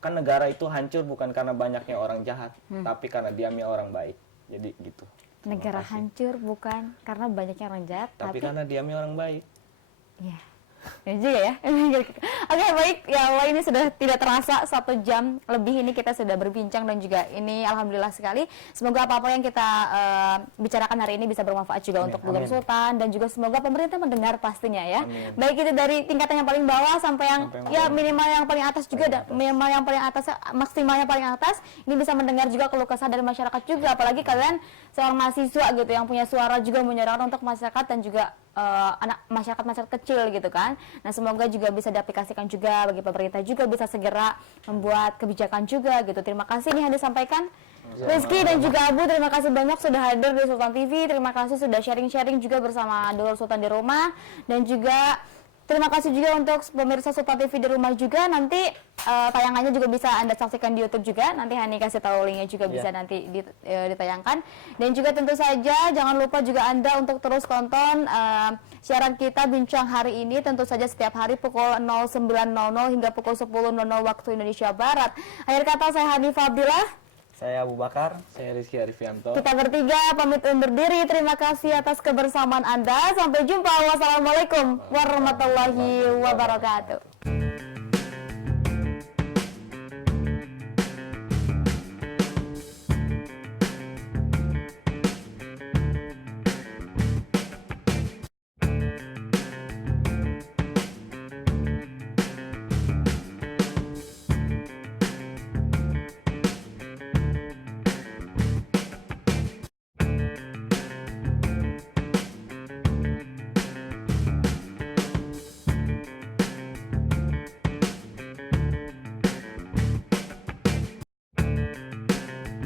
Kan negara itu hancur bukan karena banyaknya orang jahat, tapi karena diamnya orang baik. Jadi gitu. negara hancur bukan karena banyaknya orang jahat, Tapi tapi karena diamnya orang baik. ya. Ya juga ya. Oke, baik. Ya Allah, ini sudah tidak terasa 1 jam lebih ini kita sudah berbincang dan juga ini alhamdulillah sekali. Semoga apa-apa yang kita bicarakan hari ini bisa bermanfaat juga untuk Dulur Sultan dan juga semoga pemerintah mendengar pastinya ya. Amin. Baik itu dari tingkatan yang paling bawah sampai yang ya minimal yang paling atas juga minimal yang paling atas maksimalnya paling atas ini bisa mendengar juga keluh kesah dari masyarakat juga, apalagi kalian seorang mahasiswa gitu yang punya suara juga menyuarakan untuk masyarakat dan juga anak masyarakat kecil gitu kan. Nah, semoga juga bisa diaplikasikan juga bagi pemerintah juga bisa segera membuat kebijakan juga gitu. Terima kasih nih yang disampaikan Rizky dan juga Abu, terima kasih banyak sudah hadir di Sultan TV. Terima kasih sudah sharing-sharing juga bersama Dulur Sultan di rumah dan juga terima kasih juga untuk pemirsa Sultan TV di rumah juga. Nanti tayangannya juga bisa Anda saksikan di YouTube juga. Nanti Hani kasih tahu linknya juga bisa nanti ditayangkan. Dan juga tentu saja jangan lupa juga Anda untuk terus tonton siaran kita Bincang hari ini. Tentu saja setiap hari pukul 09.00 hingga pukul 10.00 waktu Indonesia Barat. Akhir kata saya Hani Fadilah. Saya Abu Bakar. Saya Rizky Arifianto. Kita bertiga pamit undur diri. Terima kasih atas kebersamaan Anda. Sampai jumpa. Wassalamualaikum warahmatullahi wabarakatuh.